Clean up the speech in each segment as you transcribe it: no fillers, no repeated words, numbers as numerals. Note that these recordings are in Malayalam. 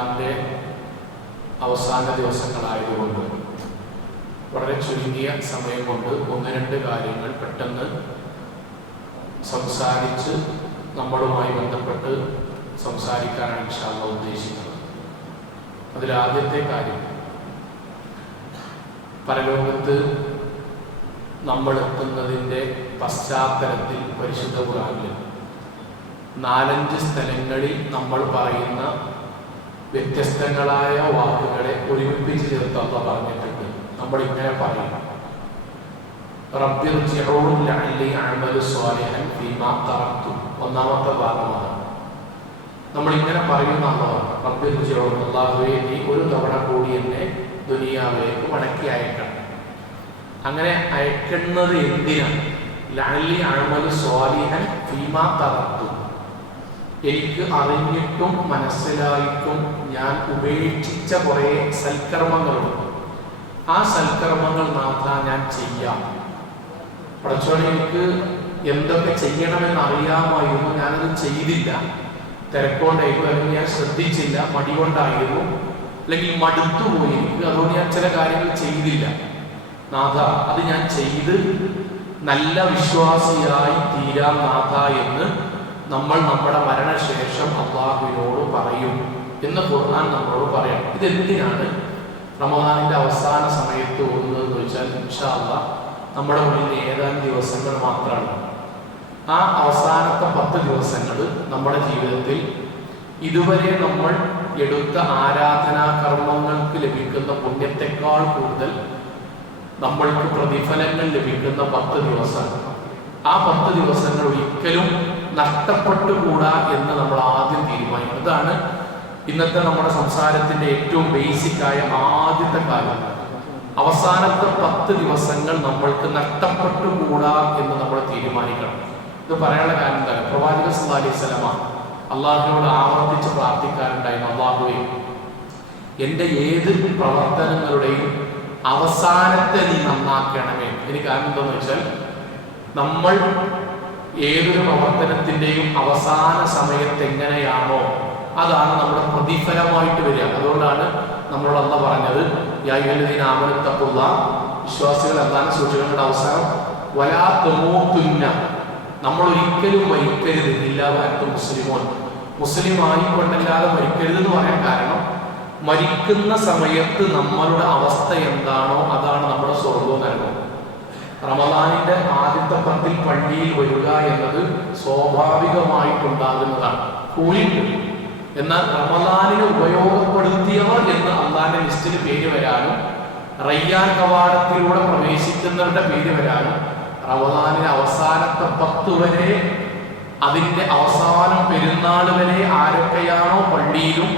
റമദാനിൻ്റെ അവസാന ദിവസങ്ങളായതുകൊണ്ട് വളരെ ചുരുങ്ങിയ സമയം കൊണ്ട് ഒന്ന് രണ്ട് കാര്യങ്ങൾ പെട്ടെന്ന് സംസാരിച്ച് നമ്മളുമായി ബന്ധപ്പെട്ട് സംസാരിക്കാനാണ് ഇൻഷാ അല്ലാഹ് ഉദ്ദേശിക്കുന്നത്. അതിലാദ്യത്തെ കാര്യം, പരലോകത്ത് നമ്മളെത്തുന്നതിൻ്റെ പശ്ചാത്തലത്തിൽ പരിശുദ്ധ ഖുർആനിൽ 4-5 സ്ഥലങ്ങളിൽ നമ്മൾ പറയുന്ന വ്യത്യസ്തങ്ങളായ വാക്കുകളെ ഒരുമിപ്പിച്ച് ചേർത്ത് അല്ലാഹ് പറഞ്ഞിട്ടുണ്ട്. നമ്മൾ ഇങ്ങനെ പറയും, റബ്ബിർജിഊൻ ലഅല്ലി അഅമലു സ്വാലിഹൻ ഫീമാ തറക്തു. ഒന്നാമത്തെ ഭാഗമാണ്. നമ്മൾ ഇങ്ങനെ പറയുന്ന അല്ലാഹ്, റബ്ബിർജിഊൻ, അല്ലാഹുവേ നീ ഒരു തവണ കൂടി എന്നെ ദുനിയാവിലേക്ക് മടക്കി അയക്കണം. അങ്ങനെ അയക്കുന്നത് എന്തിനാണ്? ലഅല്ലി അഅമലു സ്വാലിഹൻ ഫീമാ തറക്തു. എനിക്ക് അറിഞ്ഞിട്ടും മനസ്സിലായിട്ടും ഞാൻ ഉപേക്ഷിച്ച കുറേ സൽക്കർമ്മങ്ങളുണ്ട്. ആ സൽക്കർമ്മങ്ങൾ മാത്രം ഞാൻ ചെയ്യാം. പടച്ചോനെ, എനിക്ക് എന്തൊക്കെ ചെയ്യണമെന്ന് അറിയാമായിരുന്നു, ഞാനത് ചെയ്തില്ല. തിരക്കൊണ്ടായിരുന്നു, അല്ലെങ്കിൽ ഞാൻ ശ്രദ്ധിച്ചില്ല, മടി കൊണ്ടായിരുന്നു, അല്ലെങ്കിൽ മടുത്തുപോയി എനിക്ക്, അതുകൊണ്ട് ഞാൻ ചില കാര്യങ്ങൾ ചെയ്തില്ല. നാഥ, അത് ഞാൻ ചെയ്ത് നല്ല വിശ്വാസിയായി തീരാം നാഥ എന്ന് നമ്മൾ നമ്മുടെ മരണശേഷം അല്ലാഹുവിനോട് പറയും എന്ന് ഖുർആൻ നമ്മളോട് പറയണം. ഇതെന്തിനാണ് റമദാനിൻ്റെ അവസാന സമയത്ത് ഓതുന്നതെന്ന് വെച്ചാൽ, ഇൻഷാ അല്ലാഹ് നമ്മുടെ മുന്നിൽ ഏതാനും ദിവസങ്ങൾ മാത്രമാണ്. ആ അവസാനത്തെ 10 ദിവസങ്ങൾ നമ്മുടെ ജീവിതത്തിൽ ഇതുവരെ നമ്മൾ എടുത്ത ആരാധനാ കർമ്മങ്ങൾക്ക് ലഭിക്കുന്ന പുണ്യത്തെക്കാൾ കൂടുതൽ നമ്മൾക്ക് പ്രതിഫലങ്ങൾ ലഭിക്കുന്ന 10 ദിവസങ്ങൾ. ആ 10 ദിവസങ്ങൾ ഒരിക്കലും നഷ്ടപ്പെട്ടുകൂടാ എന്ന് നമ്മൾ ആദ്യം തീരുമാനിക്കും. അതാണ് ഇന്നത്തെ നമ്മുടെ സംസാരത്തിൻ്റെ ഏറ്റവും ബേസിക്കായ ആദ്യത്തെ കാര്യം. അവസാനത്തെ 10 ദിവസങ്ങൾ നമ്മൾക്ക് നഷ്ടപ്പെട്ടുകൂടാ എന്ന് നമ്മൾ തീരുമാനിക്കണം. ഇത് പറയാനുള്ള കാര്യം എന്താണ്? പ്രവാചകൻ സല്ലല്ലാഹു അലൈഹി വസല്ലമ അള്ളാഹുവിനോട് ആവർത്തിച്ച് പ്രാർത്ഥിക്കാറുണ്ടായിരുന്നു, അല്ലാഹുവേ എൻ്റെ ഏത് പ്രവർത്തനങ്ങളുടെയും അവസാനത്തെ നീ നന്നാക്കണമേ. എനിക്ക് കാരണം എന്താണെന്ന് വെച്ചാൽ, നമ്മൾ ഏതൊരു പ്രവർത്തനത്തിൻ്റെയും അവസാന സമയത്ത് എങ്ങനെയാണോ അതാണ് നമ്മുടെ പ്രതിഫലമായിട്ട് വരിക. അതുകൊണ്ടാണ് നമ്മളോട് അല്ലാഹ് പറഞ്ഞത്, യാ അയ്യുഹല്ലദീന ആമനൂ തഖുല്ലാഹ്, വിശ്വാസികൾ എന്താണ് സൂക്ഷിക്കേണ്ട അവസാനം, വലാ തമൂതുന്ന, നമ്മൾ ഒരിക്കലും മരിക്കരുത്, ഇല്ലാ വഅൻതും മുസ്ലിമൂൻ, മുസ്ലിം ആയിക്കൊണ്ടല്ലാതെ മരിക്കരുത് എന്ന് പറയാൻ കാരണം, മരിക്കുന്ന സമയത്ത് നമ്മളുടെ അവസ്ഥ എന്താണോ അതാണ് നമ്മുടെ സ്വർഗവും നരകവും. റമദാനിന്റെ ആദ്യത്തെ 10 പള്ളിയിൽ വരിക എന്നത് സ്വാഭാവികമായിട്ടുണ്ടാകുന്നതാണ്, കൂലിയുണ്ട്. എന്നാൽ റമദാനിനെ ഉപയോഗപ്പെടുത്തിയവർ എന്ന് അള്ളാന്റെ ലിസ്റ്റിൽ പേര് വരാനും റയ്യാൻ കവാടത്തിലൂടെ പ്രവേശിക്കുന്നവരുടെ പേര് വരാനും റമദാനിലെ അവസാനത്തെ 10 വരെ, അതിൻ്റെ അവസാനം പെരുന്നാൾ വരെ ആരൊക്കെയാണോ പള്ളിയിലും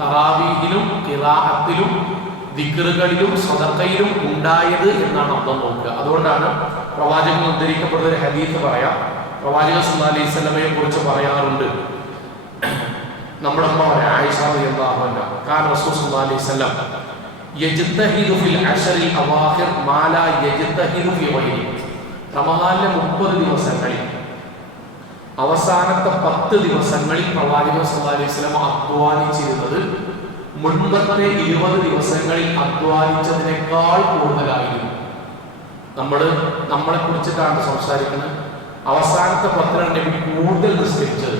തറാവീഹിലും ഖിറാഅത്തിലും ദിക്റുകളിലും സദഖയിലും ഉണ്ടായത് എന്നാണ് അർത്ഥം നോക്കുക. അതുകൊണ്ടാണ് പ്രവാചകൻ ഉദ്ധരിക്കപ്പെടുന്ന ഒരു ഹദീസ് പറയാം. പ്രവാചകൻ സല്ലല്ലാഹു അലൈഹി വസല്ലമയെ കുറിച്ച് പറയാറുണ്ട്, നമ്മുടെ അമ്മ പറയാം, ആയിഷ റളിയല്ലാഹു അൻഹ, കാന റസൂൽ സല്ലല്ലാഹു അലൈഹി വസല്ലം യജ്തഹിദു ഫിൽ അശ്റിൽ അവാഖിർ മാ ലാ യജ്തഹിദു ഫി ഗൈരി. റമദാനിലെ 30 ദിവസങ്ങളിൽ അവസാനത്തെ 10 ദിവസങ്ങളിൽ പ്രവാചകൻ സല്ലല്ലാഹു അലൈഹി വസല്ലം അധ്വാനിച്ചിരുന്നത് മുൻപത്തെ 20 ദിവസങ്ങളിൽ അധ്വാനിച്ചതിനേക്കാൾ കൂടുതലായിരുന്നു. നമ്മളെ കുറിച്ചിട്ടാണ് സംസാരിക്കുന്നത്. അവസാനത്തെ 10 നബി കൂടുതൽ നിസ്കരിച്ചത്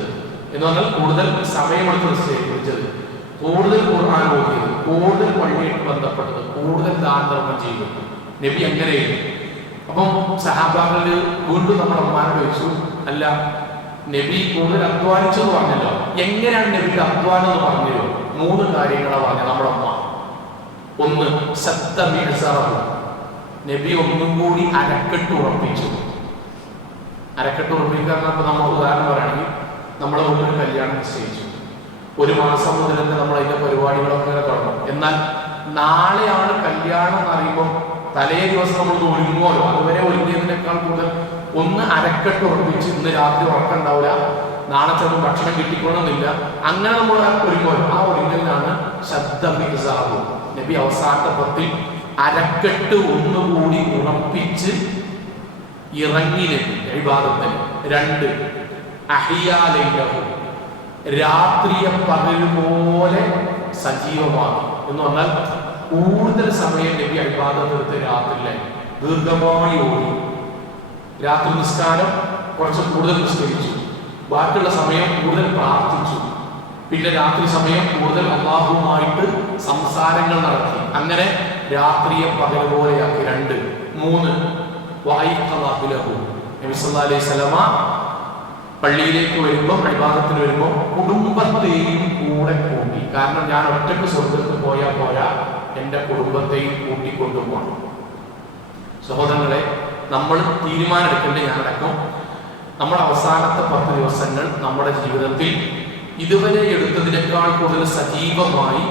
എന്ന് പറഞ്ഞാൽ കൂടുതൽ സമയമെടുത്ത് നിസ്കരിച്ചത്, കൂടുതൽ ഖുർആൻ ഓതിയത്, കൂടുതൽ പള്ളിയായിട്ട് ബന്ധപ്പെട്ടത്, കൂടുതൽ ദാനധർമ്മം ചെയ്തത് നബി അങ്ങനെയായിരുന്നു. അപ്പം സഹാബാക്കളിൽ വീണ്ടും നമ്മുടെ അമ്മാനോട് ചോദിച്ചു, അല്ല നബി കൂടുതൽ അധ്വാനിച്ചെന്ന് പറഞ്ഞല്ലോ, എങ്ങനെയാണ് നബിയുടെ അധ്വാനം എന്ന് പറഞ്ഞല്ലോ? 3 കാര്യങ്ങളാണ് പറഞ്ഞത് നമ്മുടെ അമ്മ. ഒന്ന്, നബി ഒന്നും കൂടി അരക്കെട്ട് ഉറപ്പിച്ചു. അരക്കെട്ട് ഉറപ്പിക്കുക എന്നപ്പോൾ നമ്മൾ ഉദാഹരണം പറയുകയാണെങ്കിൽ, നമ്മളെ വീട്ടിൽ കല്യാണം നിശ്ചയിച്ചു, 1 മാസം മുതൽ തന്നെ നമ്മൾ അതിൻ്റെ പരിപാടികളൊക്കെ തുടങ്ങും. എന്നാൽ നാളെയാണ് കല്യാണം എന്ന് അറിയുമ്പോൾ തലേ ദിവസം നമ്മൾ ഒരുങ്ങുമല്ലോ, അതുവരെ ഒരുങ്ങിയതിനേക്കാൾ കൂടുതൽ ഒന്ന് അരക്കെട്ട് ഉറപ്പിച്ച്, ഇന്ന് രാത്രി ഉറക്കം ഉണ്ടാവില്ല, നാളെ ചെന്ന് ഭക്ഷണം കിട്ടിക്കൊള്ളുന്നില്ല, അങ്ങനെ നമ്മൾ ഒരുങ്ങുമല്ലോ. ആ ഒരുങ്ങലിനാണ് ശബ്ദമിസാവും. നബി അവസാനത്തെ 10 അരക്കെട്ട് ഒന്നുകൂടി ഉറപ്പിച്ച് ഇറങ്ങി നബി ഇബാദത്തിന്. 2, അഹിയാ ലൈലഹു, രാത്രിയെ പകൽ പോലെ സജീവമാക്കി. എന്ന് പറഞ്ഞാൽ കൂടുതൽ സമയം നബി ഇബാദത്ത് എടുത്ത് രാത്രിയിലെ ദീർഘമായി ഓടി. രാത്രി നിസ്കാരം കുറച്ച് കൂടുതൽ നിസ്കരിച്ചു, ബാക്കിയുള്ള സമയം കൂടുതൽ പ്രാർത്ഥിച്ചു. പിന്നെ രാത്രി സമയം കൂടുതൽ അല്ലാഹുവുമായിട്ട് സംസാരങ്ങൾ നടത്തി. അങ്ങനെ രാത്രിയെ പകൽ പോലെയാക്കി. 2, 3 നബി സല്ലല്ലാഹു അലൈഹി വസല്ലമ പള്ളിയിലേക്ക് വരുമ്പോൾ, ഇബാദത്തിന് വരുമ്പോൾ കുടുംബത്തെയും കൂടെ കൂട്ടി. കാരണം ഞാൻ ഒറ്റയ്ക്ക് സ്വർഗ്ഗത്തിൽ പോയാൽ പോരാ, എൻ്റെ കുടുംബത്തെയും കൂട്ടിക്കൊണ്ടുപോകണം. സഹോദരങ്ങളെ, നമ്മൾ തീരുമാനമെടുക്കേണ്ടത് ഞാനടക്കം നമ്മുടെ അവസാനത്തെ 10 ദിവസങ്ങൾ നമ്മുടെ ജീവിതത്തിൽ ഇതുവരെ എടുത്തതിനേക്കാൾ കൂടുതൽ സജീവമായി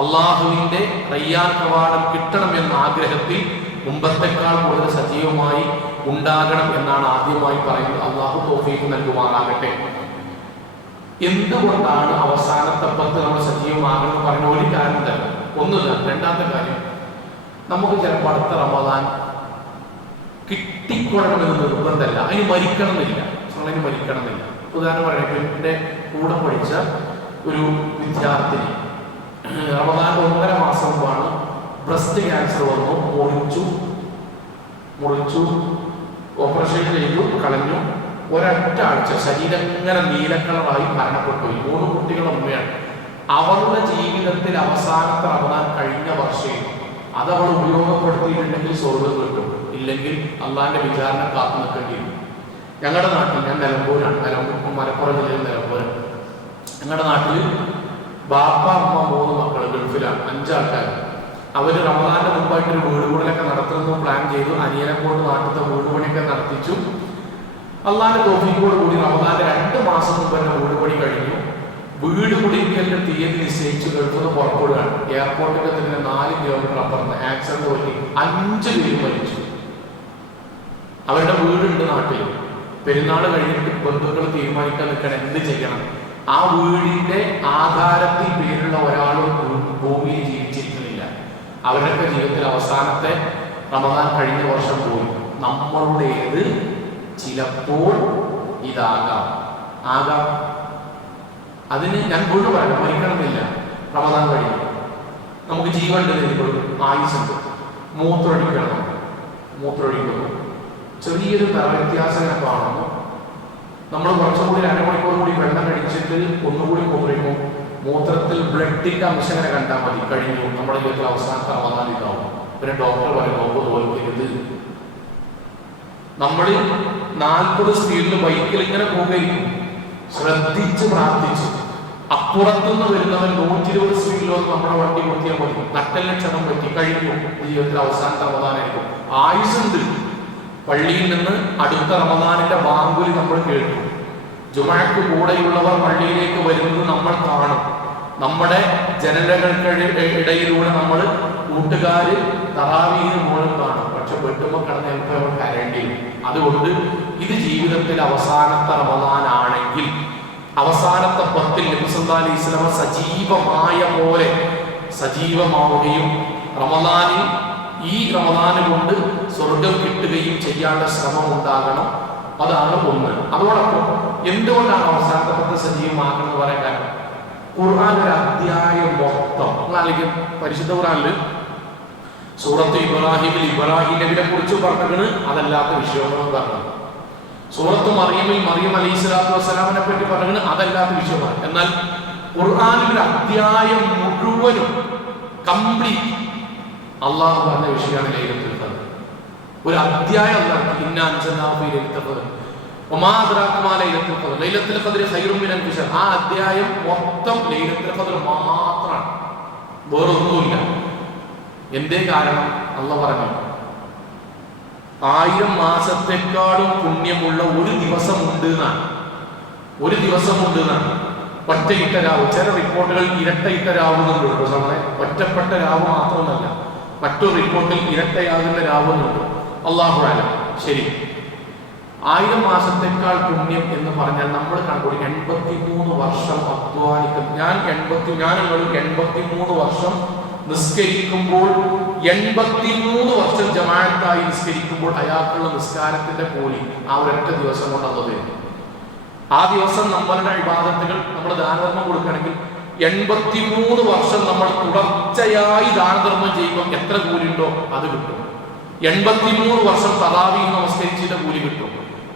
അള്ളാഹുവിൻ്റെ റയ്യാൻ കവാടം കിട്ടണമെന്ന ആഗ്രഹത്തിൽ മുമ്പത്തെക്കാൾ കൂടുതൽ സജീവമായി ഉണ്ടാകണം എന്നാണ് ആദ്യമായി പറയുന്നത്. അള്ളാഹു തൗഫീഖ് നൽകുമാറാകട്ടെ. എന്തുകൊണ്ടാണ് അവസാനത്തെ 10 നമ്മൾ സജീവമാകണം എന്ന് പറയുന്ന ഒരു കാര്യം തന്നെ ഒന്നുമില്ല. രണ്ടാമത്തെ കാര്യം, നമുക്ക് ചിലപ്പോൾ അടുത്ത റമദാൻ കിട്ടിക്കൊള്ളണമെന്ന് നിർബന്ധമല്ല, അതിന് മരിക്കണമെന്നില്ല. അതിന് മരിക്കണമെന്നില്ല. ഉദാഹരണം പറയട്ടെ, എൻ്റെ കൂടെ പഠിച്ച ഒരു വിദ്യാർത്ഥിനി റമദാൻ 1.5 മാസം മുമ്പാണ് ബ്രസ്റ്റ് ക്യാൻസർ വന്നു. മുറിച്ചു, ഓപ്പറേഷൻ ചെയ്തു, കളഞ്ഞു. ഒരൊറ്റ ആഴ്ച ശരീരം ഇങ്ങനെ നീലക്കളറായി മരണപ്പെട്ടു. 3 കുട്ടികളുടെ ഉമ്മയാണ്. അവളുടെ ജീവിതത്തിൽ അവസാനത്തെ റമദാൻ കഴിഞ്ഞ വർഷം അതവൾ ഉപയോഗപ്പെടുത്തിയിട്ടുണ്ടെങ്കിൽ സ്വർഗ്ഗം കിട്ടും, ഇല്ലെങ്കിൽ അള്ളാന്റെ വിചാരണ കാത്തു നിൽക്കേണ്ടി വരും. ഞങ്ങളുടെ നാട്ടിൽ, ഞാൻ നിലമ്പൂരാണ്, മലപ്പുറം ജില്ലയിൽ നിലമ്പൂരാണ്. ഞങ്ങളുടെ നാട്ടിൽ ബാപ്പ അമ്മ 3 മക്കൾ ഗൾഫിലാണ്, 5 ആൾക്കാർ. അവർ റമദാന്റെ മുമ്പായിട്ടൊരു വീട് പണിയൊക്കെ നടത്തുന്നു പ്ലാൻ ചെയ്തു. അനിയനെ കൊണ്ട് നാട്ടിലത്തെ വീട് പണിയൊക്കെ നടത്തിച്ചു. അള്ളാന്റെ തൗഫീഖോട് കൂടി റമദാന്റെ 2 മാസം മുമ്പ് തന്നെ വീട് പണി കഴിഞ്ഞു. വീട് കുടിക്കലിന്റെ തീയതി നിശ്ചയിച്ച് ഗൾഫിൽ നിന്ന് പുറപ്പെടുകയാണ്. എയർപോർട്ടിൽ തന്നെ 4 കിലോമീറ്റർ അപ്പുറത്ത് ആക്സിഡന്റ് പറ്റി 5 പേര് മരിച്ചു. അവരുടെ വീടുണ്ട് നാട്ടിൽ. പെരുന്നാൾ കഴിഞ്ഞിട്ട് ബന്ധുക്കൾ തീരുമാനിക്കാൻ നിൽക്കണം എന്ത് ചെയ്യണം. ആ വീടിന്റെ ആധാരത്തിൽ പേരുള്ള ഒരാളും ഭൂമിയിൽ ജീവിച്ചിരിക്കുന്നില്ല. അവരുടെ ജീവിതത്തിൽ അവസാനത്തെ റമദാൻ കഴിഞ്ഞ വർഷം പോയി. നമ്മളുടേത് ചിലപ്പോൾ ഇതാകാം. അതിന് ഞാൻ വീണ്ടും പറയാം, മരിക്കണമെന്നില്ല. റമദാൻ കഴിഞ്ഞു നമുക്ക് ജീവനുണ്ട്, ആയുസുണ്ട്. മൂത്രമൊഴിക്കുന്നു, ചെറിയൊരു നിറവ്യത്യാസം കാണുന്നു. നമ്മൾ കുറച്ചും കൂടി 1/2 മണിക്കൂർ കൂടി വെള്ളം കഴിച്ചിട്ട് ഒന്നുകൂടി മൂത്രമൊഴിക്കും. മൂത്രത്തിൽ ബ്ലഡിന്റെ അംശം ഇങ്ങനെ കണ്ടാൽ മതി, കഴിഞ്ഞു. നമ്മുടെ ജീവിതത്തിൽ അവസാനത്തെ റമദാൻ ഇതാവും. പിന്നെ ഡോക്ടർ പറയും നോമ്പ് തോൽക്കരുത്. നമ്മൾ 40 സ്പീഡിൽ ബൈക്കിൽ ഇങ്ങനെ പോകുകയും ശ്രദ്ധിച്ച് പ്രാർത്ഥിച്ചു. അപ്പുറത്തുനിന്ന് വരുന്നവൻ 120 സ്പീഡിൽ വന്ന് നമ്മുടെ വണ്ടി പൊട്ടിയാൽ മതി, നട്ടലിന് ക്ഷണം പറ്റി, കഴിഞ്ഞു. ജീവിതത്തിൽ അവസാനത്തെ റമദാനായിരിക്കും. ആയുസുണ്ട്. പള്ളിയിൽ നിന്ന് അടുത്ത റമദാനിന്റെ ബാങ്കുലി നമ്മൾ കേട്ടു. ജുമഅക്ക് കൂടെയുള്ളവർ പള്ളിയിലേക്ക് വരുന്നത് നമ്മൾ കാണും. നമ്മുടെ ജനലകൾക്കിടയിലൂടെ നമ്മൾ കൂട്ടുകാര് തറാവീഹിന് പോലും കാണും. പക്ഷെ വെട്ടുമ്പോൾ കിടന്ന് ചിലപ്പോൾ കരേണ്ടി വരും. അതുകൊണ്ട് ഇത് ജീവിതത്തിൽ അവസാനത്തെ റമദാനാണെങ്കിൽ അവസാനത്തെ 10 നബി സല്ലല്ലാഹു അലൈഹി വസല്ലം സജീവമായ പോലെ സജീവമാവുകയും ഈ റമദാന് കൊണ്ട് സ്വർഗം കിട്ടുകയും ചെയ്യാനുള്ള ശ്രമം ഉണ്ടാകണം. അതാണ് ഒന്ന്. അതോടൊപ്പം എന്തുകൊണ്ടാണ് അവസാനത്തെ 10 സജീവമാക്കണം എന്ന് പറയാൻ കാരണം, ഖുർആൻ ഒരു അധ്യായം മൊത്തം അല്ലെങ്കിൽ പരിശുദ്ധ ഖുർആനിൽ സൂറത്ത് ഇബ്രാഹിമിൽ ഇബ്രാഹിം നബിയെ കുറിച്ച് പറഞ്ഞത് അതല്ലാത്ത വിഷയങ്ങളും പറഞ്ഞു. സൂറത്ത് മറിയമിൽ മറിയം അലൈഹി സ്വലാത്തു വസ്സലാമിനെ പറ്റി പറഞ്ഞത് അതല്ലാത്ത വിഷയമാണ്. എന്നാൽ ഖുർആനിൽ ഒരു അധ്യായം മുഴുവനും കംപ്ലീറ്റ് അള്ളാഹു പറഞ്ഞ വിഷയമാണ് ലൈലത്തുൽ ഖദ്ർ. ഒരു അധ്യായം ആ അധ്യായം മൊത്തം ലൈലത്തുൽ ഖദ്ർ മാത്രമാണ്, വേറൊന്നുമില്ല. എന്തേ കാരണം? അള്ളാഹു പറഞ്ഞു 1000 മാസത്തെക്കാളും പുണ്യമുള്ള ഒരു ദിവസമുണ്ട് എന്നാണ്. ഒറ്റയിട്ട രാവ്. ചില റിപ്പോർട്ടുകൾ ഇരട്ടയിട്ട രാവുന്നുണ്ട്. ഒറ്റപ്പെട്ട രാവ് മാത്രമല്ല, മറ്റൊരു റിപ്പോർട്ടിൽ ഇരട്ടയാകുന്ന രാവുന്നുണ്ട്. അല്ലാഹു അലം. ശരി, 1000 മാസത്തെക്കാൾ പുണ്യം എന്ന് പറഞ്ഞാൽ നമ്മൾ കണ്ടുകൂടി 83 വർഷം അധ്വാനിക്കും. ഞാൻ 83 വർഷം നിസ്കരിക്കുമ്പോൾ 83 വർഷം ജമാഅത്തായി നിസ്കരിക്കുമ്പോൾ അയാൾക്കുള്ള നിസ്കാരത്തിന്റെ കൂലി ആ ഒരൊറ്റ ദിവസം കൊണ്ട് അത് തരും. ആ ദിവസം നമ്മളുടെ ഇബാദത്തുകൾ, നമ്മൾ ദാനധർമ്മം കൊടുക്കുകയാണെങ്കിൽ 83 വർഷം നമ്മൾ തുടർച്ചയായി ദാനധർമ്മം ചെയ്യുമ്പോൾ എത്ര കൂലിയുണ്ടോ അത് കിട്ടും. 83 വർഷം തറാവീഹ് നമസ്കരിച്ചതിന്റെ കൂലി കിട്ടും.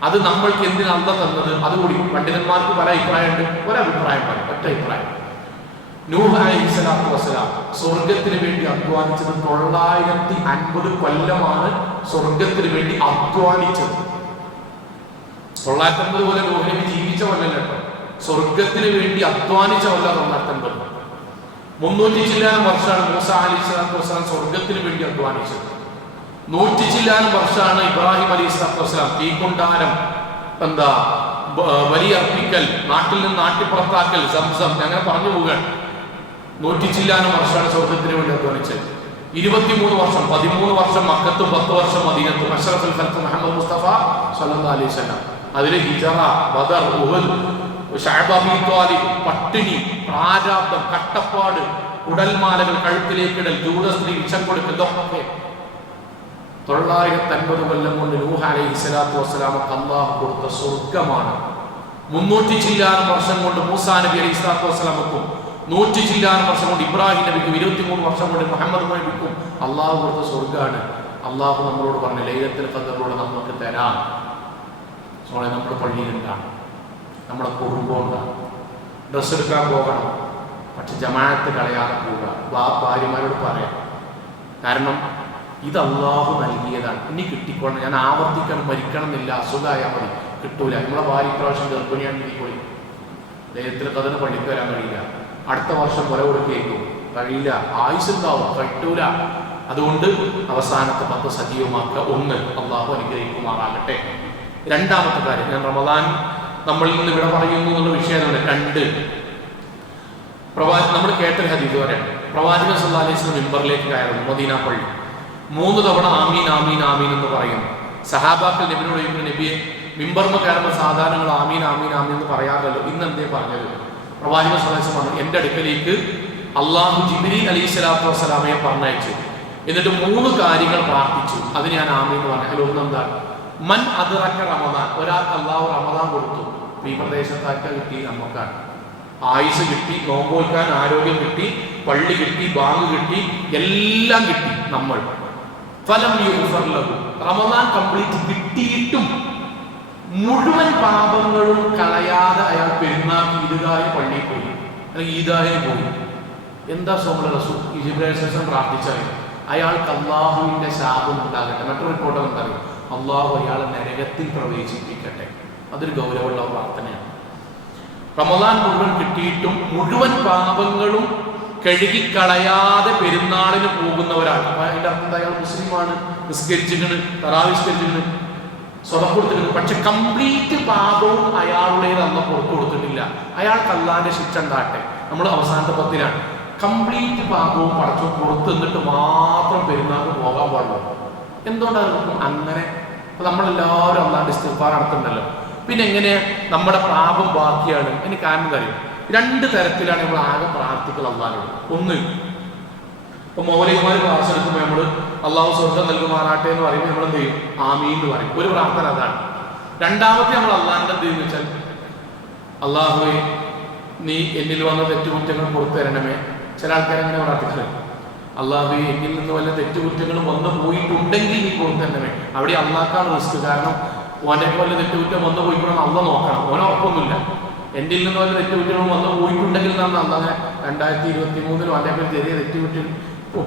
അത് നമ്മൾക്ക് എന്തിനാ അല്ല തന്നത്? അതുകൂടി പണ്ഡിതന്മാർക്ക് പല അഭിപ്രായമുണ്ട്. ഒരഭിപ്രായം പറയും, ഒറ്റ അഭിപ്രായം. നൂഹ് അലൈഹിസ്സലാത്തു വസ്സലാം സ്വർഗത്തിന് വേണ്ടി അധ്വാനിച്ചത് 950 കൊല്ലമാണ്. സ്വർഗത്തിന് വേണ്ടി അധ്വാനിച്ചത് 950 കൊല്ലം നൂഹ് നബി ജീവിച്ച കൊല്ലല്ല കേട്ടോ. സ്വർഗത്തിന് വേണ്ടി അധ്വാനിച്ച കൊല്ലം 950. 300 ചില്ലാനം വർഷമാണ് മൂസ അലൈഹിസ്സലാത്തു വസ്സലാം സ്വർഗത്തിന് വേണ്ടി അധ്വാനിച്ചത്. 100 ചില്ലാനം വർഷമാണ് ഇബ്രാഹിം അലൈഹിസ്സലാത്തു വസ്സലാം തീക്കൊണ്ടാരം, ബലിയർപ്പിക്കൽ, നാട്ടിൽ നിന്ന് നാട്ടിപ്പുറത്താക്കൽ, സംസം, അങ്ങനെ പറഞ്ഞു പോവുകയാണ്. 100 ചില്ലാനം വർഷമാണ് സ്വർഗത്തിന് വേണ്ടി അധ്വാനിച്ചത്. 23 വർഷം, 13 വർഷം മക്കത്തും 10 വർഷം മദീനത്തും. അഷ്റഫുൽ ഖൽഖ് മുഹമ്മദ് മുസ്തഫ സല്ലല്ലാഹു അലൈഹി വസല്ലം. അതിലെ ഹിജറ, ബദർ, ഉഹദ്, ശഅബ, അബീ ത്വാലിബ്, പട്ടിണി, പ്രാരാബ്ദം, കട്ടപ്പാട്, ഉടൽമാലകൾ കഴുത്തിലേക്കിടൽ, ജൂതസ്ത്രീ വിഷം കൊടുക്കൽ, ഇതൊക്കെ 950 കൊല്ലം കൊണ്ട് നൂഹ് അലൈഹിസ്സലാത്തു വസ്സലാമക്ക് അല്ലാഹു കൊടുത്ത സ്വർഗമാണ്. 300 ചില്ലാനം വർഷം കൊണ്ട് മൂസാ നബി അലൈഹിസ്സലാത്തു വസ്സലാമക്കും, 100 ചില്ലാനം വർഷം കൊണ്ട് ഇബ്രാഹിം നബിക്കും, 23 വർഷം കൊണ്ട് മുഹമ്മദ് നബിക്കും അള്ളാഹു കൊടുത്ത സ്വർഗ്ഗമാണ്. അള്ളാഹു നമ്മളോട് പറഞ്ഞു ലൈലത്തുൽ ഖദറിലൂടെ നമുക്ക് തരാം. സോളെ നമ്മുടെ പള്ളിയിലുണ്ടാണ്, നമ്മുടെ കുടുംബം ഉണ്ടാണ്, ഡ്രസ്സ് എടുക്കാൻ പോകണം, പക്ഷെ ജമാഅത്ത് കളയാതെ പോവുക. ഭാര്യമാരോട് പറയാം, കാരണം ഇത് അള്ളാഹു നൽകിയതാണ്, ഇനി കിട്ടിക്കോണം. ഞാൻ ആവർത്തിക്കണം, മരിക്കണം എന്നില്ല, അസുഖമായാൽ മതി, കിട്ടൂല. നമ്മളെ ഭാര്യ പ്രാവശ്യം ഗർഭിണിയാണ് ഇരിക്കോളി, ലൈലത്തുൽ ഖദറിന് പള്ളിക്ക് വരാൻ കഴിയില്ല, അടുത്ത വർഷം കൊല കൊടുക്കേക്കും, കഴിയില്ല, ആയുസ്സുണ്ടാവും, കിട്ടൂല. അതുകൊണ്ട് അവസാനത്തെ 10 സജീവമാക്കുക. 1 അള്ളാഹു അനുഗ്രഹിക്കുമാറാകട്ടെ. രണ്ടാമത്തെ കാര്യം, ഞാൻ റമദാൻ നമ്മളിൽ നിന്ന് ഇവിടെ പറയുന്നു എന്നുള്ള വിഷയമാണ്. 2 നമ്മൾ കേട്ടൊരു ഹദീസ് വരെ പ്രവാചകൻ സല്ലല്ലാഹു അലൈഹി വസല്ലം മിമ്പറിലേക്ക് കയറുന്നു, മദീന പള്ളി. 3 തവണ ആമീൻ ആമീൻ ആമീൻ എന്ന് പറയുന്നു. സഹാബാക്കൾ നബിയോട് ചോദിക്കുന്നു, നബിയെ മിമ്പർമ കയറുമ്പോൾ സാധാരണ ആമീൻ ആമീൻ ആമീൻ എന്ന് പറയാറില്ലല്ലോ, ഇന്ന് എന്തേ പറഞ്ഞത്? പ്രവാചകൻ സല്ലല്ലാഹു അലൈഹി വസല്ലം പറഞ്ഞു, എൻ്റെ അടുക്കലേക്ക് അള്ളാഹു ജിബ്രീൽ അലൈഹിസ്സലാത്തു വസ്സലാമയെ പറഞ്ഞയച്ചു, എന്നിട്ട് 3 കാര്യങ്ങൾ പ്രാർത്ഥിച്ചു. അത് ഞാൻ ആമീൻ എന്ന് പറഞ്ഞു. അതിലൊന്നെന്താണ്? മൻ അദ്റക റമദാൻ, ഒരാൾക്ക് അള്ളാഹു റമദാൻ കൊടുത്തു. ഈ പ്രദേശത്താർക്ക് കിട്ടി, നമുക്കാണ് ആയുസ് കിട്ടി, നോമ്പോൽക്കാൻ ആരോഗ്യം കിട്ടി, പള്ളി കിട്ടി, ബാങ്ക് കിട്ടി, എല്ലാം കിട്ടി. നമ്മൾ ഫലം യുഗ്ഫർ ലഹു, റമദാൻ കംപ്ലീറ്റ് കിട്ടിയിട്ടും മുഴുവൻ പാപങ്ങളും കളയാതെ അയാൾ പെരുന്നാൾക്ക് ഈദ്ഗാഹിൽ പള്ളിയിൽ പോയി, അല്ലെങ്കിൽ ഈദ്ഗാഹിൽ പോയി. എന്താ സോമല റസൂൽ ഈജിബ്രാഹിം പ്രാർത്ഥിച്ചറിയും, അയാൾക്ക് അള്ളാഹുവിന്റെ ശാപം ഉണ്ടാകട്ടെ. മറ്റൊരു റിപ്പോർട്ട് എന്തറിയും, അള്ളാഹു അയാളെ നരകത്തിൽ പ്രവേശിപ്പിക്കട്ടെ. അതൊരു ഗൗരവമുള്ള പ്രാർത്ഥനയാണ്. റമദാൻ മുഴുവൻ കിട്ടിയിട്ടും മുഴുവൻ പാപങ്ങളും കഴുകിക്കളയാതെ പെരുന്നാളിന് പോകുന്നവരാണ്. അപ്പൊ അതിന്റെ അർത്ഥം അയാൾ മുസ്ലിമാണ്, നിസ്കരിച്ചിട്ടുണ്ട്, തറാവീഹ് നിസ്കരിച്ചിട്ടുണ്ട്, സ്വതം കൊടുത്തിട്ടുണ്ട്, പക്ഷെ കംപ്ലീറ്റ് പാപവും അയാളുടേത് അന്ന് പുറത്തു കൊടുത്തിട്ടില്ല. അയാൾക്ക് അല്ലാന്റെ ശിക്ഷ ഉണ്ടാകട്ടെ. നമ്മൾ അവസാനത്തെ 10-ലാണ്. കംപ്ലീറ്റ് പാപവും പടച്ചു പുറത്തു നിന്നിട്ട് മാത്രം പെരുന്നാൾക്ക് പോകാൻ പാടുള്ളൂ. എന്തുകൊണ്ടാണ് അങ്ങനെ? അപ്പൊ നമ്മളെല്ലാവരും അല്ലാണ്ട് ഇസ്തിഗ്ഫാർ നടത്തുന്നുണ്ടല്ലോ. പിന്നെ എങ്ങനെ നമ്മുടെ പാപം ബാക്കിയാണ്? എനിക്ക് കാരണം അറിയും. 2 തരത്തിലാണ് നമ്മൾ ആകെ പ്രാർത്ഥിക്കുന്നത് അള്ളാഹിനോട്. 1, ഇപ്പൊ മൗലികമായ ക്ലാസ് എടുക്കുമ്പോൾ നമ്മൾ അള്ളാഹു സ്വർഗ്ഗം നൽകുമാറാട്ടെ എന്ന് പറയുമ്പോൾ നമ്മൾ എന്ത് ചെയ്യും? ആമീൻ എന്ന് പറയും. ഒരു പ്രാർത്ഥന അതാണ്. രണ്ടാമത്തെ നമ്മൾ അള്ളാഹിന്റെ എന്ത് ചെയ്യുന്ന വെച്ചാൽ, അള്ളാഹുവേ നീ എന്നിൽ വന്ന തെറ്റുകുറ്റങ്ങൾ പുറത്തു തരണമേ. ചില ആൾക്കാരെങ്ങനെ പ്രാർത്ഥിക്കുന്നത്, അള്ളാഹുവേ എന്നിൽ നിന്ന് വല്ല തെറ്റുകുറ്റങ്ങളും വന്നു പോയിട്ടുണ്ടെങ്കിൽ നീ പുറത്തു തരണമേ. അവിടെ അള്ളാഹ്ക്കാണ് റിസ്ക്. കാരണം ഓൻ്റെ വല്ല തെറ്റുകുറ്റം വന്നു പോയിക്കൊണ്ടെന്ന് അള്ള നോക്കണം, ഓനെ ഉറപ്പൊന്നുമില്ല. എൻ്റെ നിന്ന് വല്ല തെറ്റുകുറ്റങ്ങളും വന്നു പോയിട്ടുണ്ടെങ്കിൽ എന്നാണ് അള്ളാഹ് 2023 ഓൻ്റെ ചെറിയ തെറ്റുകുറ്റം